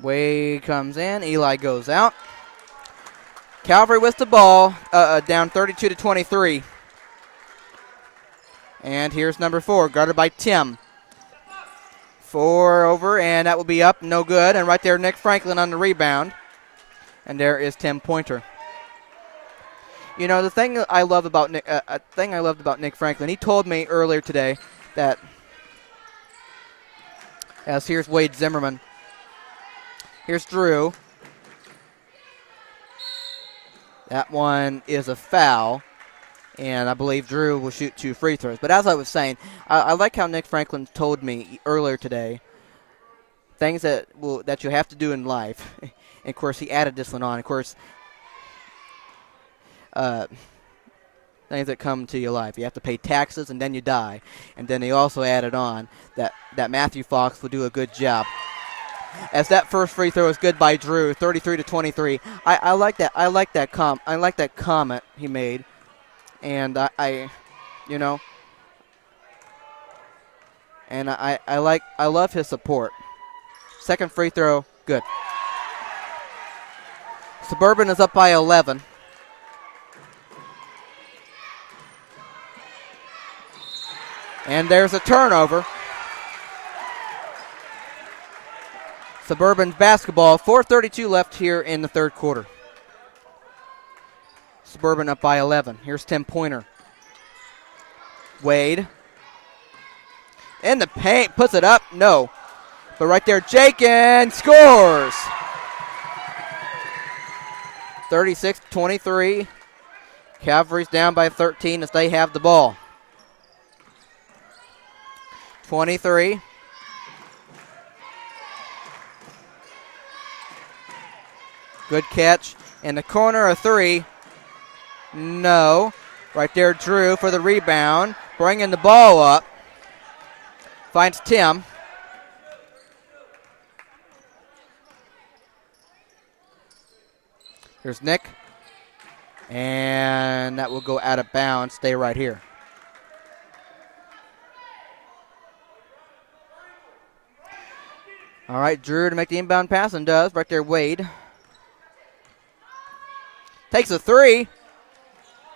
Wade comes in. Eli goes out. Calvary with the ball, down 32-23. And here's number 4, guarded by Tim. 4 over, and that will be up, no good. And right there, Nick Franklin on the rebound. And there is Tim Pointer. You know, the thing I love about Nick Franklin, he told me earlier today that, as here's Wade Zimmerman. Here's Drew. That one is a foul, and I believe Drew will shoot 2 free throws. But as I was saying, I like how Nick Franklin told me earlier today things that you have to do in life. And of course, he added this one on. Of course, things that come to your life. You have to pay taxes, and then you die. And then he also added on that Matthew Fox will do a good job. As that first free throw is good by Drew, 33-23. I like that. I like that comment he made, and I love his support. Second free throw, good. Suburban is up by 11. And there's a turnover. Suburban's basketball, 4:32 left here in the third quarter. Suburban up by 11. Here's Tim Pointer. Wade. In the paint, puts it up, no. But right there, Jakin scores. 36-23. Calvary's down by 13 as they have the ball. 23. Good catch. In the corner, a 3. No. Right there, Drew for the rebound. Bringing the ball up. Finds Tim. Here's Nick. And that will go out of bounds. Stay right here. All right, Drew to make the inbound pass, and does. Right there, Wade. Takes a 3.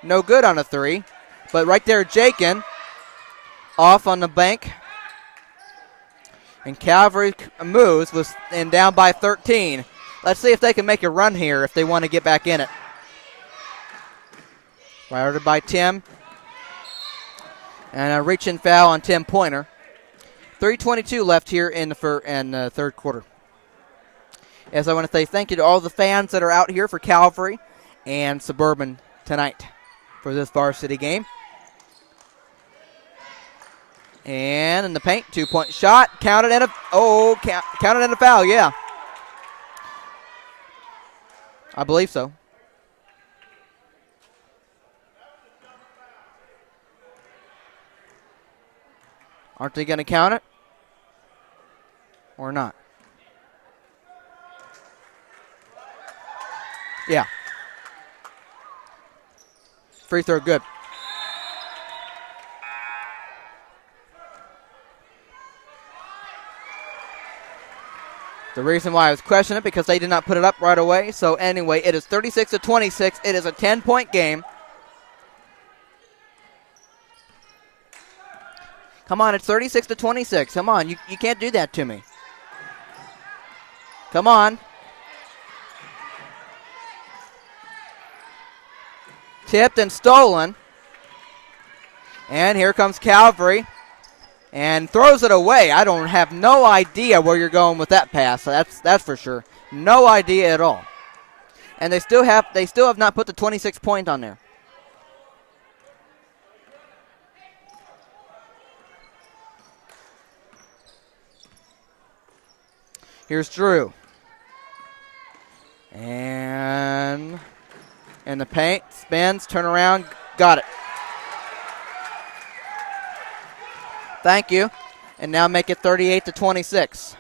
No good on a 3. But right there, Jakin off on the bank. And Calvary moves and down by 13. Let's see if they can make a run here if they want to get back in it. Routed by Tim. And a reach-in foul on Tim Pointer. 3:22 left here in the third quarter. As I want to say thank you to all the fans that are out here for Calvary and Suburban tonight for this varsity game. And in the paint, 2-point shot, counted and a foul, yeah. I believe so. Aren't they going to count it? Or not? Yeah. Free throw, good. The reason why I was questioning it because they did not put it up right away. So anyway, it is 36-26. It is a 10-point game. Come on, it's 36-26. Come on, you can't do that to me. Come on. Tipped and stolen. And here comes Calvary. And throws it away. I don't have no idea where you're going with that pass. That's for sure. No idea at all. And they still have not put the 26 point on there. Here's Drew. And in the paint, spins, turn around, got it. Thank you. And now make it 38-26.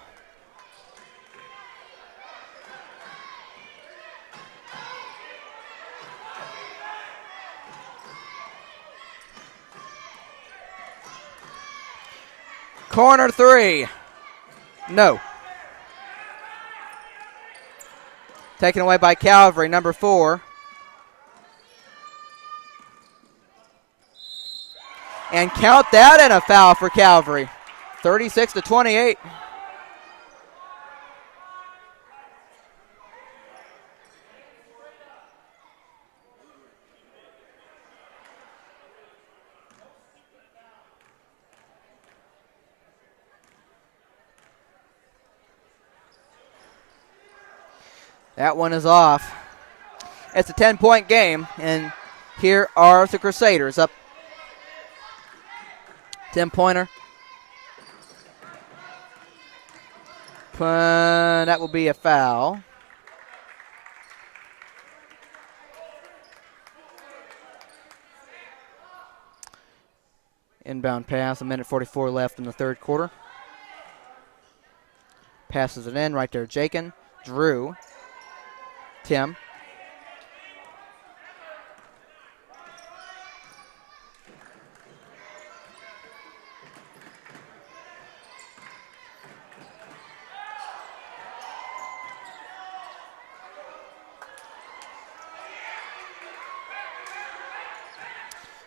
Corner 3. No. Taken away by Calvary, number 4. And count that, and a foul for Calvary. 36-28. That one is off. It's a 10-point game, and here are the Crusaders up. 10-pointer. That will be a foul. Inbound pass, 1:44 left in the third quarter. Passes it in right there. Jakin, Drew, Tim.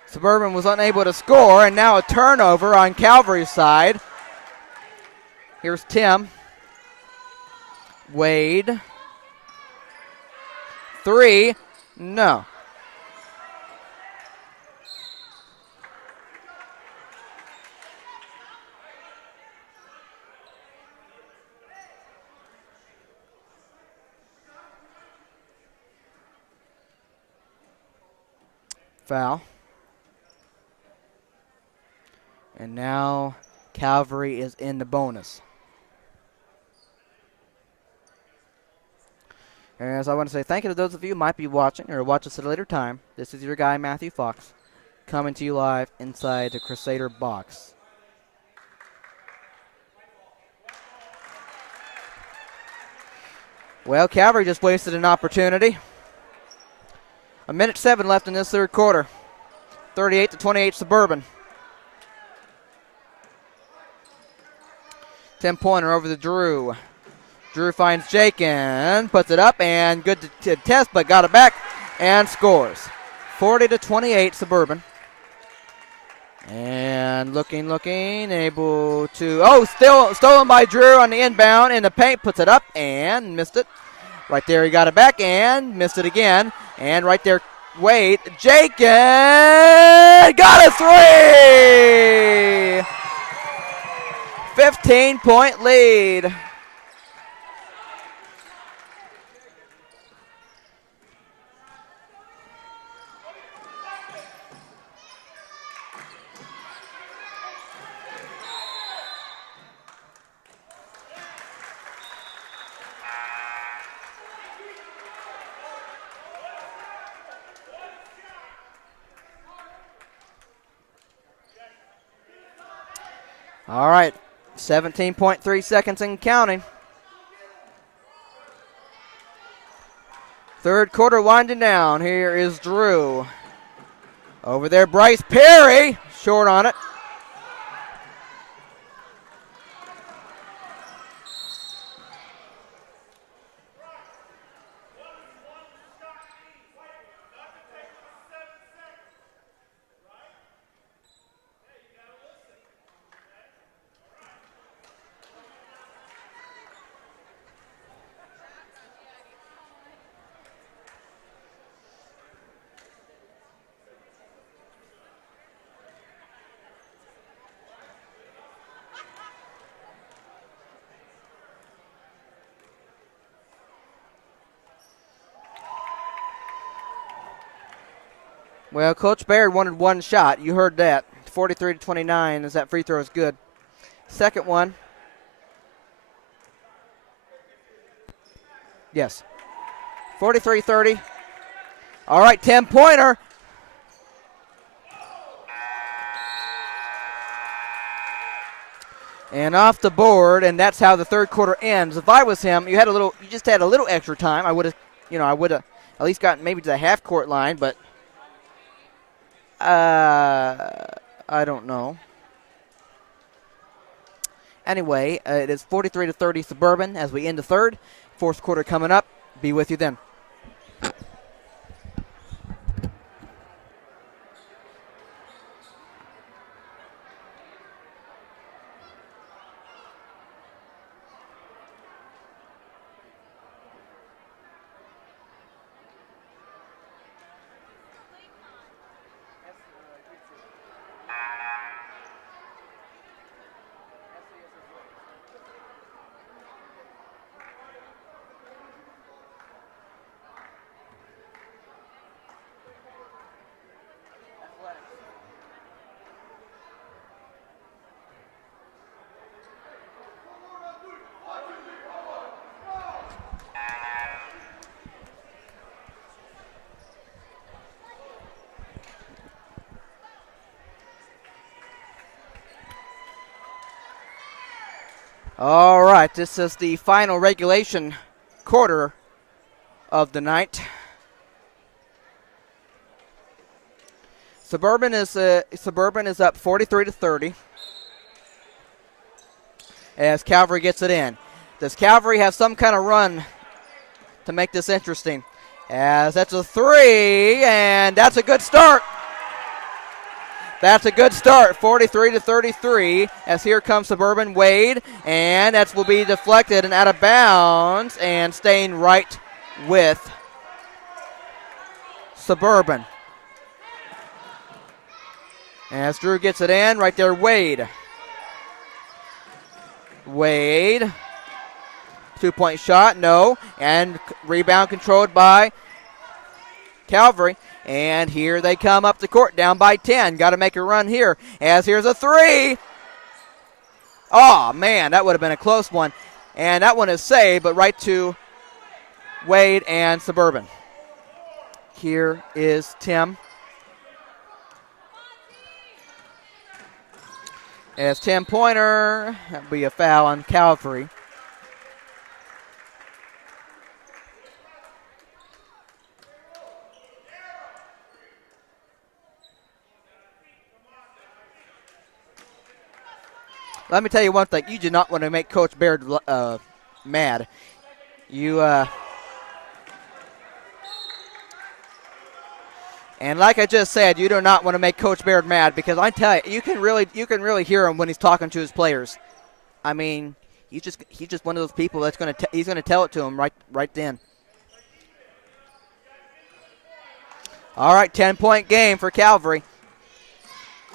Suburban was unable to score, and now a turnover on Calvary's side. Here's Tim. Wade. 3. No. Foul. And now Calvary is in the bonus. As I want to say thank you to those of you who might be watching or watch us at a later time. This is your guy, Matthew Fox, coming to you live inside the Crusader box. Well, Calvary just wasted an opportunity. 1:07 left in this third quarter. 38-28 Suburban. 10-pointer over to Drew. Drew finds Jakin, puts it up, and good to test, but got it back and scores. 40-28 Suburban. And looking, able to, still stolen by Drew on the inbound in the paint, puts it up and missed it. Right there he got it back and missed it again. And right there, Wade, Jakin got a 3! 15-point lead. All right. 17.3 seconds and counting. Third quarter winding down. Here is Drew. Over there, Bryce Perry. Short on it. Well, Coach Baird wanted one shot. You heard that. 43-29 as that free throw is good. Second one. Yes. 43-30. All right, 10-pointer. And off the board, and that's how the third quarter ends. If I was him, you just had a little extra time. I would have at least gotten maybe to the half court line, but I don't know. Anyway, it is 43-30 Suburban as we end the third. Fourth quarter coming up. be with you then. All right, this is the final regulation quarter of the night. Suburban is up 43-30 as Calvary gets it in. Does Calvary have some kind of run to make this interesting? As that's a three, and that's a good start. That's a good start, 43-33, as here comes Suburban. Wade, and that will be deflected and out of bounds, and staying right with Suburban. As Drew gets it in, right there, Wade. Wade, 2-point shot, no, and rebound controlled by Calvary. And here they come up the court, down by 10. Got to make a run here, as here's a three. Oh, man, that would have been a close one. And that one is saved, but right to Wade and Suburban. Here is Tim. As 10-pointer, that'll be a foul on Calvary. Let me tell you one thing. You do not want to make Coach Baird mad. And like I just said, you do not want to make Coach Baird mad, because I tell you, you can really hear him when he's talking to his players. I mean, he's just one of those people that's he's gonna tell it to him right then. All right, 10-point game for Calvary.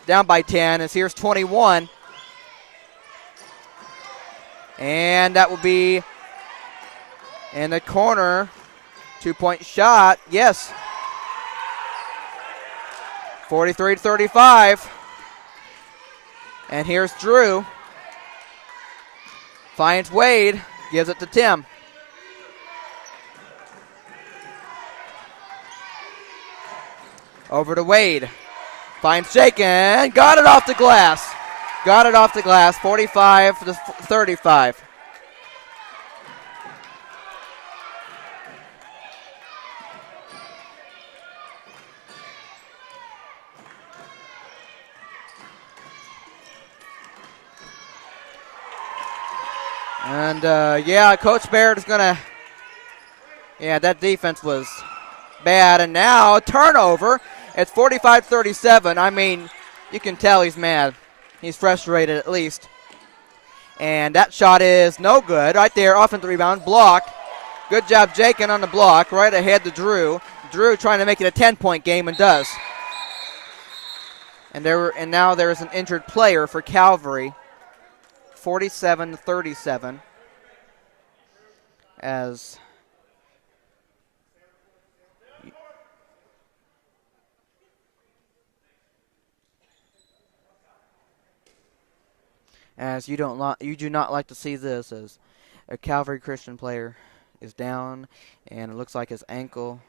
Down by 10 as here's 21. And that will be in the corner. 2-point shot. Yes. 43-35. And here's Drew. Finds Wade. Gives it to Tim. Over to Wade. Finds Jakin. Got it off the glass. 45-35. And, Coach Baird is going to, that defense was bad. And now a turnover. It's 45-37. I mean, you can tell he's mad. He's frustrated at least. And that shot is no good. Right there, offensive rebound, block. Good job, Jakin on the block. Right ahead to Drew. Drew trying to make it a 10-point game and does. And now there is an injured player for Calvary. 47-37. As you do not like to see this, as a Calvary Christian player is down, and it looks like his ankle.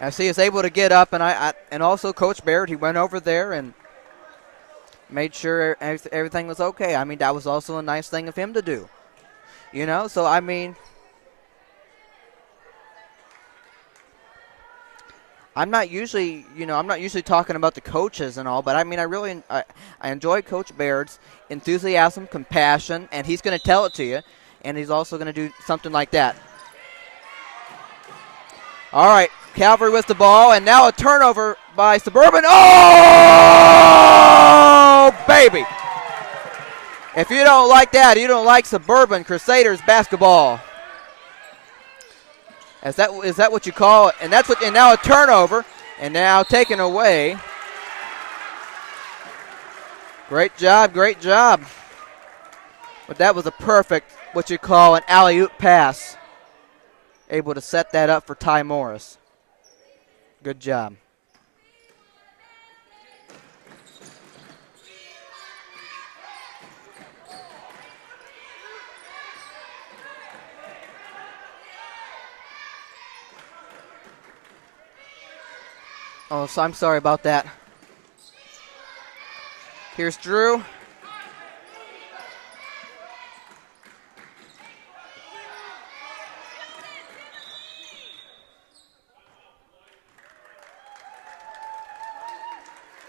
As he is able to get up, and also Coach Baird, he went over there and made sure everything was okay. I mean, that was also a nice thing of him to do. You know, so I mean, I'm not usually talking about the coaches and all, but I mean, I enjoy Coach Baird's enthusiasm, compassion, and he's going to tell it to you, and he's also going to do something like that. All right, Calvary with the ball, and now a turnover by Suburban. Oh, baby! If you don't like that, you don't like Suburban Crusaders basketball. Is that what you call it? And now a turnover, and now taken away. Great job. But that was a perfect, what you call an alley-oop pass. Able to set that up for Ty Morris. Good job. Oh, so I'm sorry about that. Here's Drew.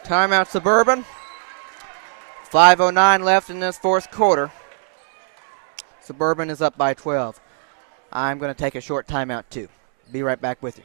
Timeout Suburban. 5:09 left in this fourth quarter. Suburban is up by 12. I'm going to take a short timeout too. Be right back with you.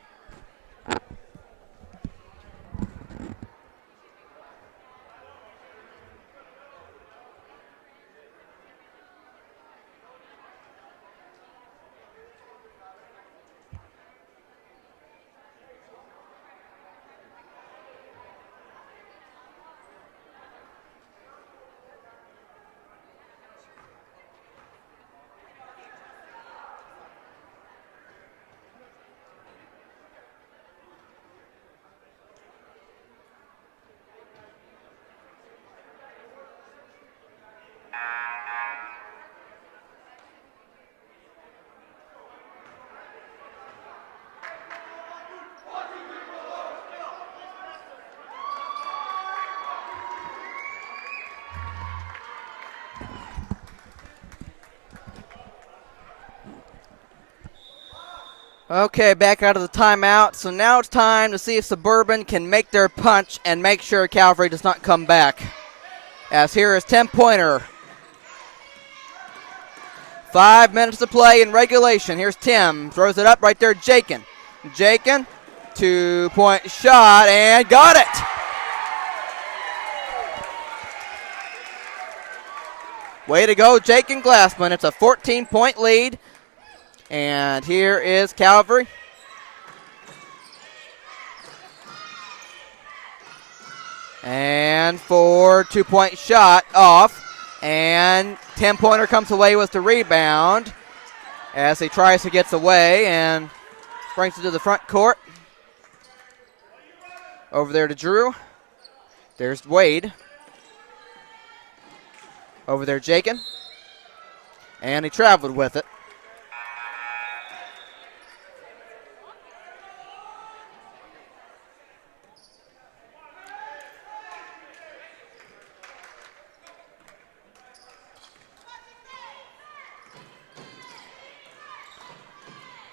Okay, back out of the timeout. So now it's time to see if Suburban can make their punch and make sure Calvary does not come back. As here is 10-pointer. 5 minutes to play in regulation. Here's Tim. Throws it up right there, Jakin. Jakin, 2-point shot, and got it. Way to go, Jakin Glassman. It's a 14-point lead. And here is Calvary. And for 2-point shot off. And 10-pointer comes away with the rebound as he tries to get away and brings it to the front court. Over there to Drew. There's Wade. Over there, Jakin. And he traveled with it.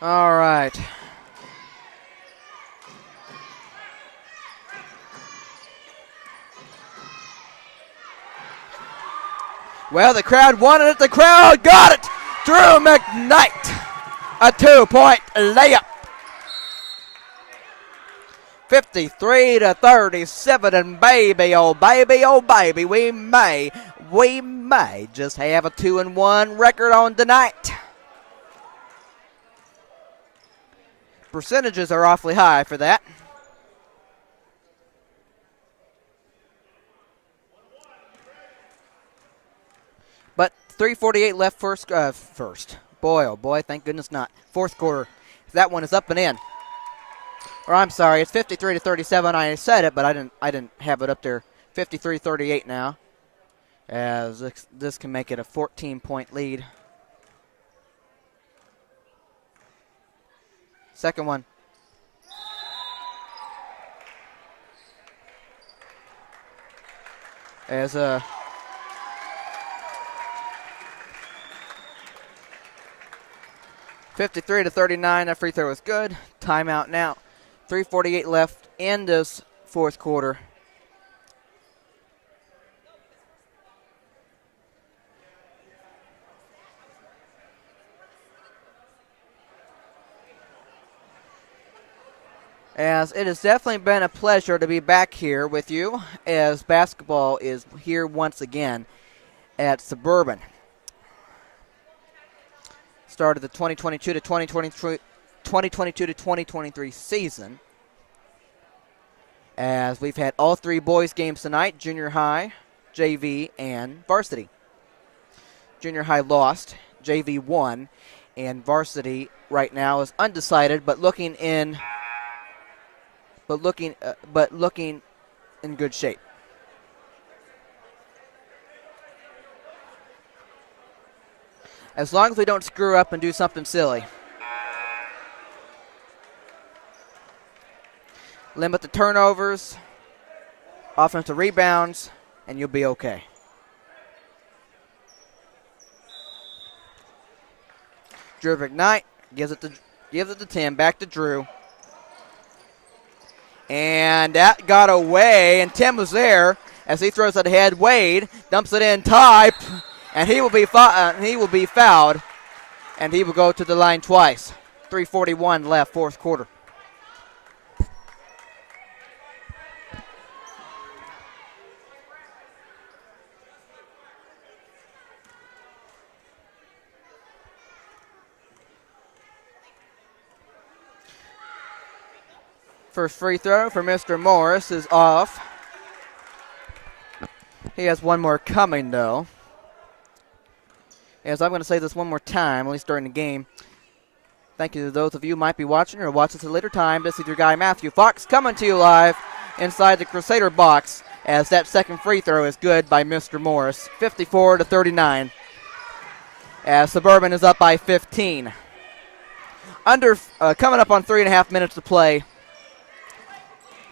All right. Well, the crowd wanted it. The crowd got it. Drew McKnight, a 2-point layup. 53-37, and baby, oh baby, we may just have a 2-1 record on tonight. Percentages are awfully high for that. But 3:48 left first. Boy, oh boy, thank goodness not. Fourth quarter. That one is up and in. Or I'm sorry, it's 53-37. I said it, but I didn't have it up there. 53-38 now. As this can make it a 14-point lead. Second one. As 53-39, that free throw is good. Timeout now. 3:48 left in this fourth quarter. As it has definitely been a pleasure to be back here with you as basketball is here once again at Suburban. Started the 2022 to 2023 season. As we've had all three boys games tonight, junior high, JV, and varsity. Junior high lost, JV won, and varsity right now is undecided, but looking in good shape. As long as we don't screw up and do something silly. Limit the turnovers, offensive rebounds, and you'll be okay. Drew McKnight gives it to Tim, back to Drew. And that got away, and Tim was there as he throws it ahead. Wade dumps it in, Ty, and he will be fouled, and he will go to the line twice. 3:41 left, fourth quarter. First free throw for Mr. Morris is off. He has one more coming, though. As I'm going to say this one more time, at least during the game. Thank you to those of you who might be watching or watch this at a later time. This is your guy, Matthew Fox, coming to you live inside the Crusader box as that second free throw is good by Mr. Morris. 54-39 as Suburban is up by 15. Coming up on 3.5 minutes to play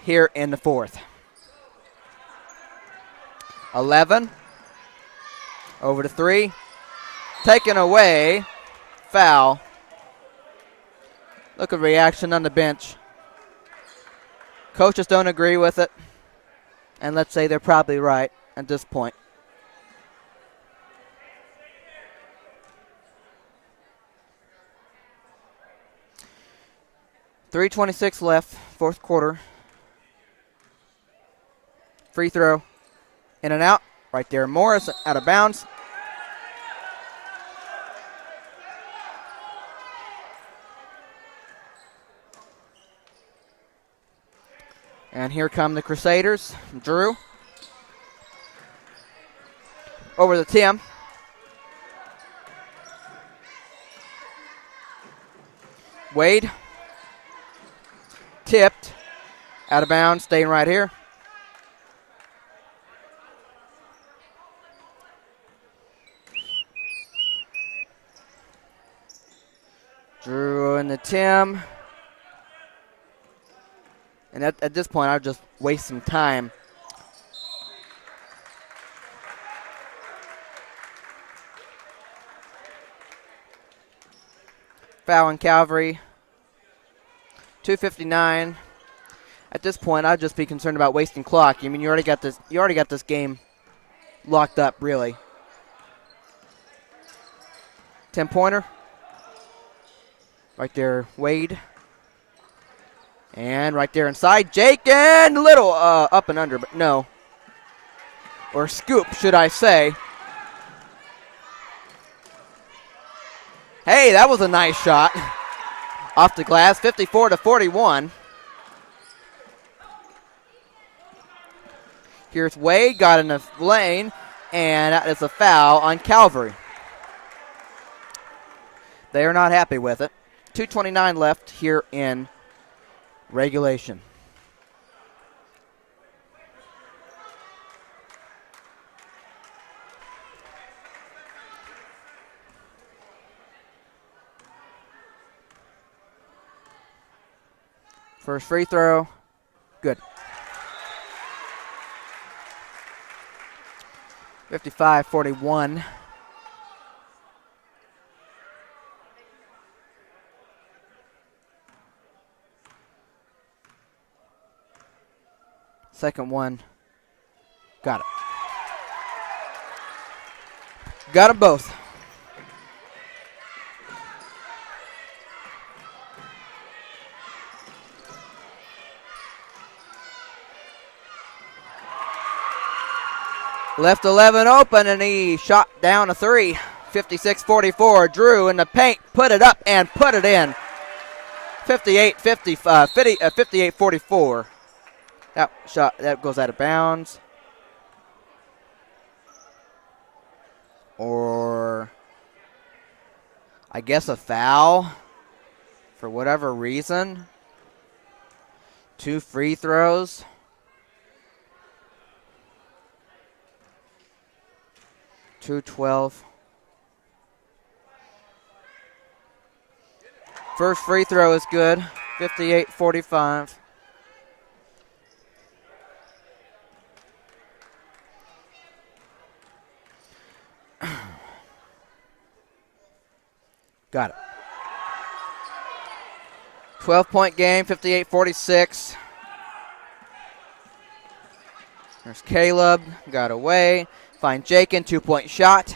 here in the fourth. 11. Over to 3. Taken away. Foul. Look at reaction on the bench. Coaches don't agree with it. And let's say they're probably right at this point. .326 left, fourth quarter. Free throw, in and out, right there. Morris out of bounds. And here come the Crusaders. Drew. Over to Tim. Wade. Tipped. Out of bounds, staying right here. Drew and the Tim. And at this point, I'll just waste some time. Foul in Calvary. 2:59. At this point, I'd just be concerned about wasting clock. I mean, you already got this game locked up, really. 10-pointer. Right there, Wade. And right there inside, Jake, and a little up and under, but no. Or scoop, should I say. Hey, that was a nice shot. Off the glass, 54-41. Here's Wade, got in the lane, and that is a foul on Calvary. They are not happy with it. 2:29 left here in regulation. First free throw, good. 55-41. Second one. Got it. Got them both. Left 11 open, and he shot down a three. 56-44. Drew in the paint, put it up and put it in. 58-44. That shot that goes out of bounds. Or I guess a foul for whatever reason. 2 free throws. .212. First free throw is good. 58-45. Got it. 12-point game, 58-46. There's Caleb, got away. Find Jakin, 2-point shot.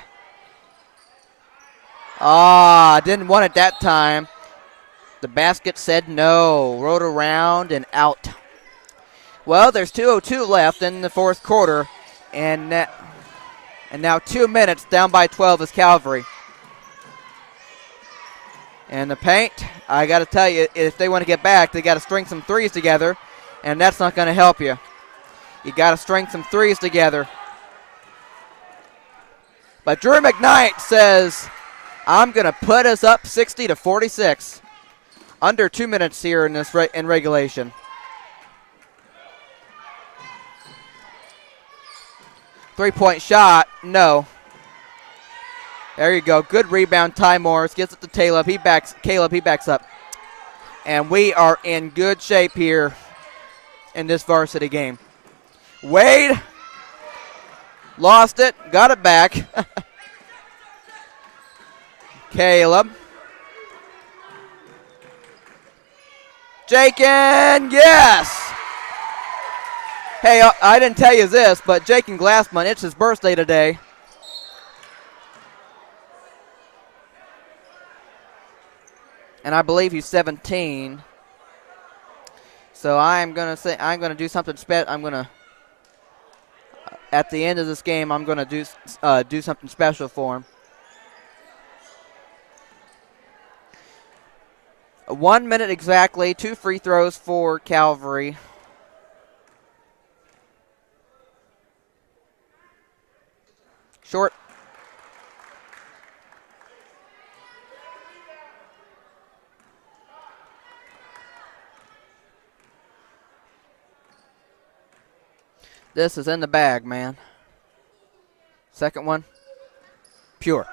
Didn't want it that time. The basket said no. Rode around and out. Well, there's 2:02 left in the fourth quarter. And now 2 minutes, down by 12 is Calvary. And the paint, I got to tell you, if they want to get back, they got to string some threes together. And that's not going to help you. You got to string some threes together. But Drew McKnight says, I'm going to put us up 60-46. Under 2 minutes here in this in regulation. Three-point shot, no. There you go. Good rebound. Ty Morris gets it to Caleb. He backs up. And we are in good shape here in this varsity game. Wade lost it, got it back. Caleb. Jakin, yes! Hey, I didn't tell you this, but Jakin Glassman, it's his birthday today. And I believe he's 17. So I'm going to do something special. At the end of this game, I'm going to do something special for him. 1 minute exactly, 2 free throws for Calvary. Short. This is in the bag, man. Second one. Pure.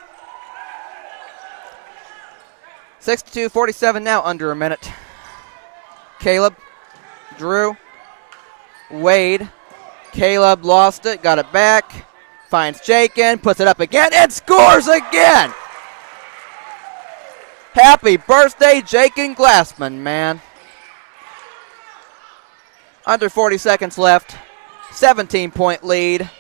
62-47 now, under a minute. Caleb. Drew. Wade. Caleb lost it, got it back. Finds Jakin, puts it up again, and scores again! Happy birthday, Jakin Glassman, man. Under 40 seconds left. 17-point lead.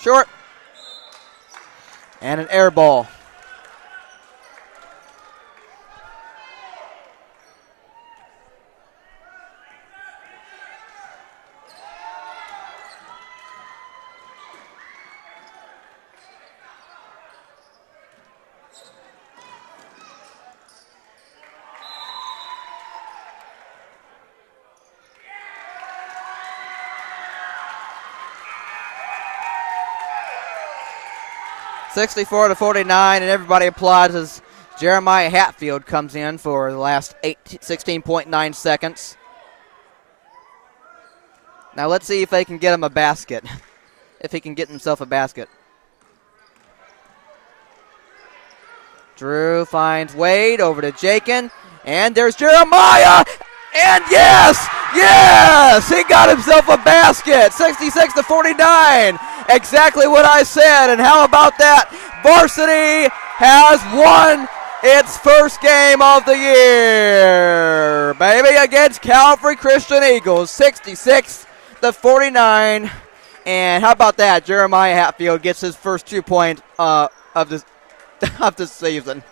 Short. And an air ball. (64-49), and everybody applauds as Jeremiah Hatfield comes in for the last 16.9 seconds. Now let's see if they can get him a basket, if he can get himself a basket. Drew finds Wade over to Jakin, and there's Jeremiah, and yes, Yes, he got himself a basket. 66-49. Exactly what I said. And how about that? Varsity has won its first game of the year, baby, against Calvary Christian Eagles, 66-49. And how about that? Jeremiah Hatfield gets his first 2 point of the season.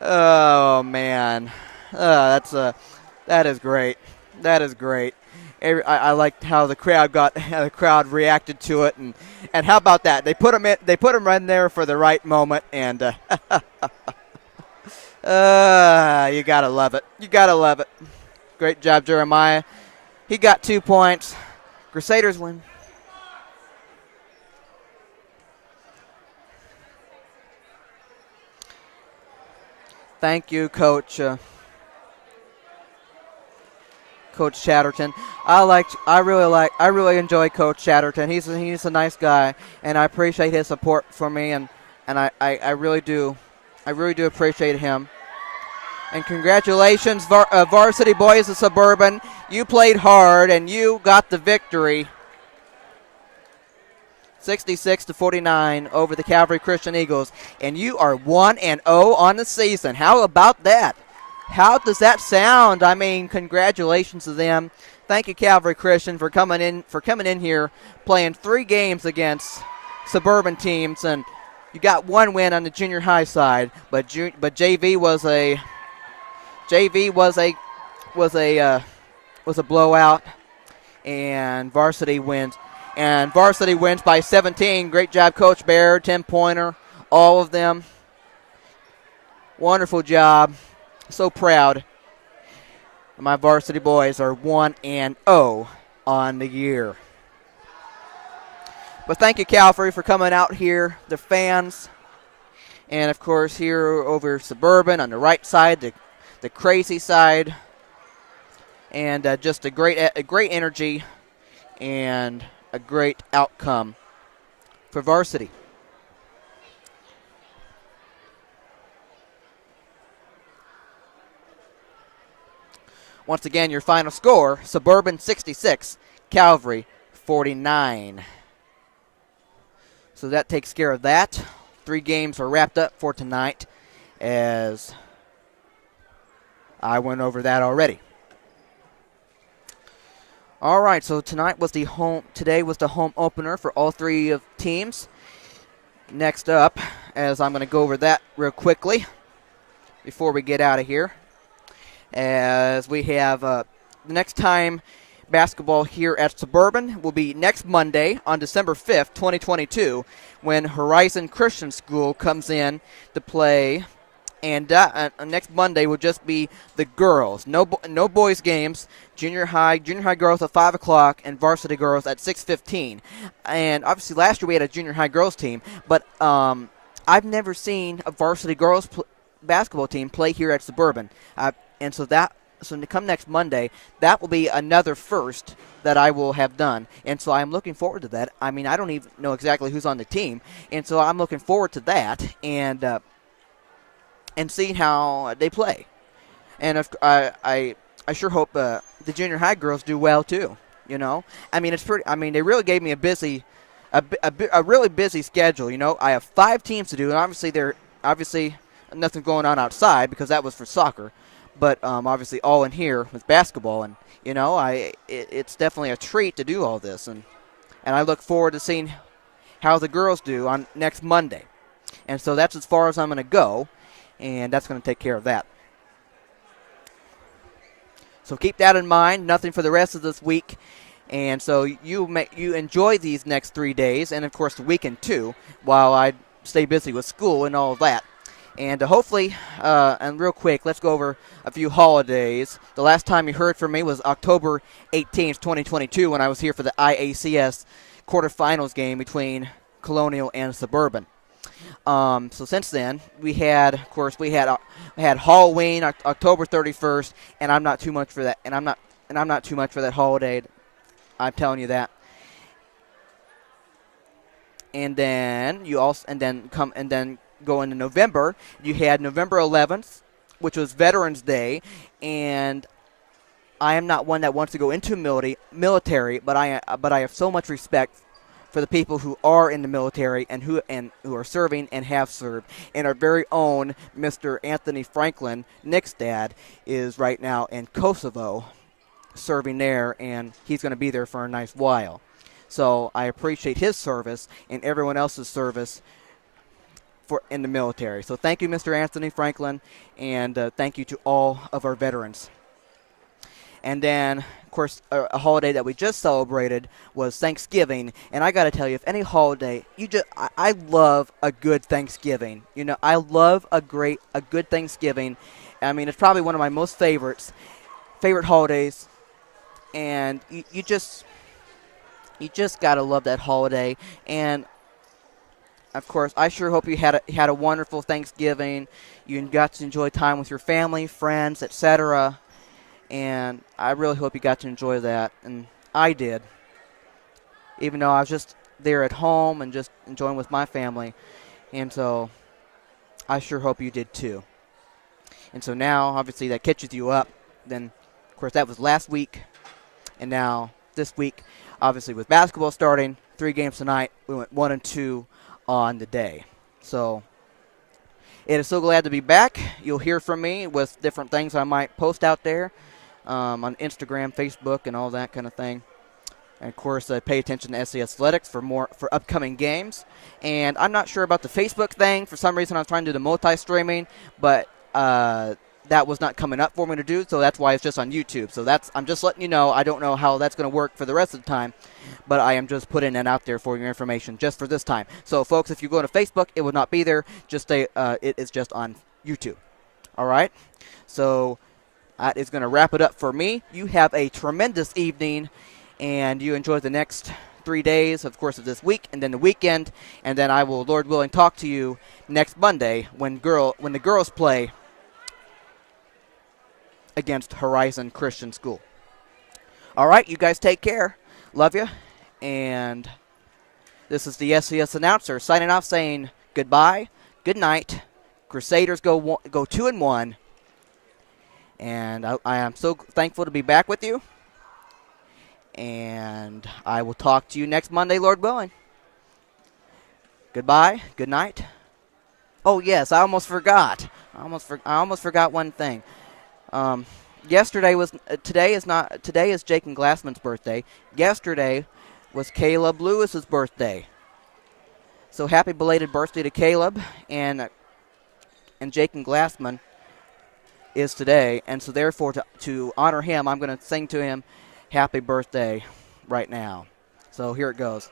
Oh man, that is great. That is great. I liked how the crowd reacted to it, and how about that? They put him in there for the right moment, and you gotta love it. You gotta love it. Great job, Jeremiah. He got 2 points. Crusaders win. Thank you, Coach. Coach Chatterton. I really enjoy Coach Chatterton. He's a nice guy, and I appreciate his support for me, and I really do appreciate him. And congratulations, Varsity boys of Suburban. You played hard, and you got the victory. 66-49 over the Calvary Christian Eagles, and you are 1-0 on the season. How about that? How does that sound? I mean, congratulations to them. Thank you, Calvary Christian, for coming in here, playing 3 games against Suburban teams, and you got 1 win on the junior high side. But JV was a blowout, and Varsity wins. And Varsity wins by 17. Great job, Coach Baird, Tim Pointer, all of them. Wonderful job. So proud. My Varsity boys are 1-0 on the year. But thank you, Calvary, for coming out here, the fans. And, of course, here over Suburban on the right side, the crazy side. And just a great energy and a great outcome for Varsity. Once again, your final score, Suburban 66, Calvary 49. So that takes care of that. 3 games are wrapped up for tonight, as I went over that already. All right, so today was the home opener for all 3 of teams. Next up, as I'm going to go over that real quickly before we get out of here, as we have the next time basketball here at Suburban will be next Monday on December 5th, 2022, when Horizon Christian School comes in to play. And next Monday will just be the girls. No boys games. Junior high girls at 5 o'clock, and varsity girls at 6:15. And obviously last year we had a junior high girls team, but I've never seen a varsity girls basketball team play here at Suburban. So to come next Monday, that will be another first that I will have done. And so I'm looking forward to that. I mean, I don't even know exactly who's on the team, and so I'm looking forward to that and seeing how they play. And I sure hope the junior high girls do well too. You know, I mean, they really gave me a really busy schedule. You know, I have 5 teams to do, and obviously nothing going on outside because that was for soccer. But obviously all in here with basketball, and you know, it's definitely a treat to do all this, and I look forward to seeing how the girls do on next Monday. And so that's as far as I'm going to go, and that's going to take care of that. So keep that in mind. Nothing for the rest of this week, and so you enjoy these next 3 days, and of course the weekend too, while I stay busy with school and all of that. And hopefully, and real quick, let's go over a few holidays. The last time you heard from me was October 18th, 2022, when I was here for the IACS quarterfinals game between Colonial and Suburban. So since then, we had Halloween, October 31st, and I'm not too much for that. And I'm not too much for that holiday. I'm telling you that. And then go into November, you had November 11th, which was Veterans Day, and I am not one that wants to go into military, but I have so much respect for the people who are in the military and who are serving and have served. And our very own Mr. Anthony Franklin, Nick's dad, is right now in Kosovo serving there, and he's going to be there for a nice while. So I appreciate his service and everyone else's service in the military. So thank you, Mr. Anthony Franklin, and thank you to all of our veterans. And then, of course, a holiday that we just celebrated was Thanksgiving. And I got to tell you, if any holiday, I love a good Thanksgiving. You know, I love a good Thanksgiving. I mean, it's probably one of my most favorite holidays. And you just got to love that holiday. And of course, I sure hope you had a wonderful Thanksgiving. You got to enjoy time with your family, friends, etc. And I really hope you got to enjoy that. And I did. Even though I was just there at home and just enjoying with my family. And so I sure hope you did too. And so now, obviously, that catches you up. Then, of course, that was last week. And now this week, obviously, with basketball starting, 3 games tonight, we went 1-2 on the day. So it is so glad to be back. You'll hear from me with different things I might post out there. On Instagram, Facebook, and all that kind of thing. And, of course, pay attention to SC Athletics for upcoming games. And I'm not sure about the Facebook thing. For some reason, I was trying to do the multi-streaming, but that was not coming up for me to do, so that's why it's just on YouTube. So I'm just letting you know. I don't know how that's going to work for the rest of the time, but I am just putting it out there for your information just for this time. So, folks, if you go to Facebook, it will not be there. Just it is just on YouTube. All right? So that is going to wrap it up for me. You have a tremendous evening, and you enjoy the next 3 days, of course, of this week, and then the weekend, and then I will, Lord willing, talk to you next Monday when the girls play against Horizon Christian School. All right, you guys take care. Love you. And this is the SCS announcer signing off saying goodbye, good night. Crusaders go 2-1. And I am so thankful to be back with you. And I will talk to you next Monday, Lord willing. Goodbye. Good night. Oh, yes, I almost forgot. I almost forgot one thing. Today is Jake and Glassman's birthday. Yesterday was Caleb Lewis's birthday. So happy belated birthday to Caleb, and Jake and Glassman is today, and so therefore to honor him, I'm going to sing to him happy birthday right now. So here it goes.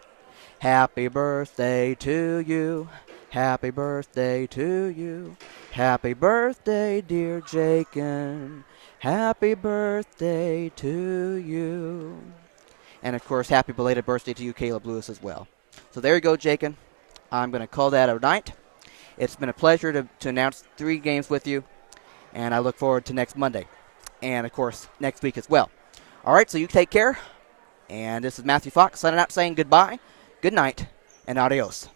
Happy birthday to you. Happy birthday to you. Happy birthday, dear Jakin. Happy birthday to you. And, of course, happy belated birthday to you, Caleb Lewis, as well. So there you go, Jakin. I'm going to call that a night. It's been a pleasure to announce 3 games with you, and I look forward to next Monday and, of course, next week as well. All right, so you take care. And this is Matthew Fox signing out saying goodbye, good night, and adios.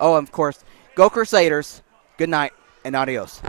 Oh, and of course, go Crusaders. Good night and adios.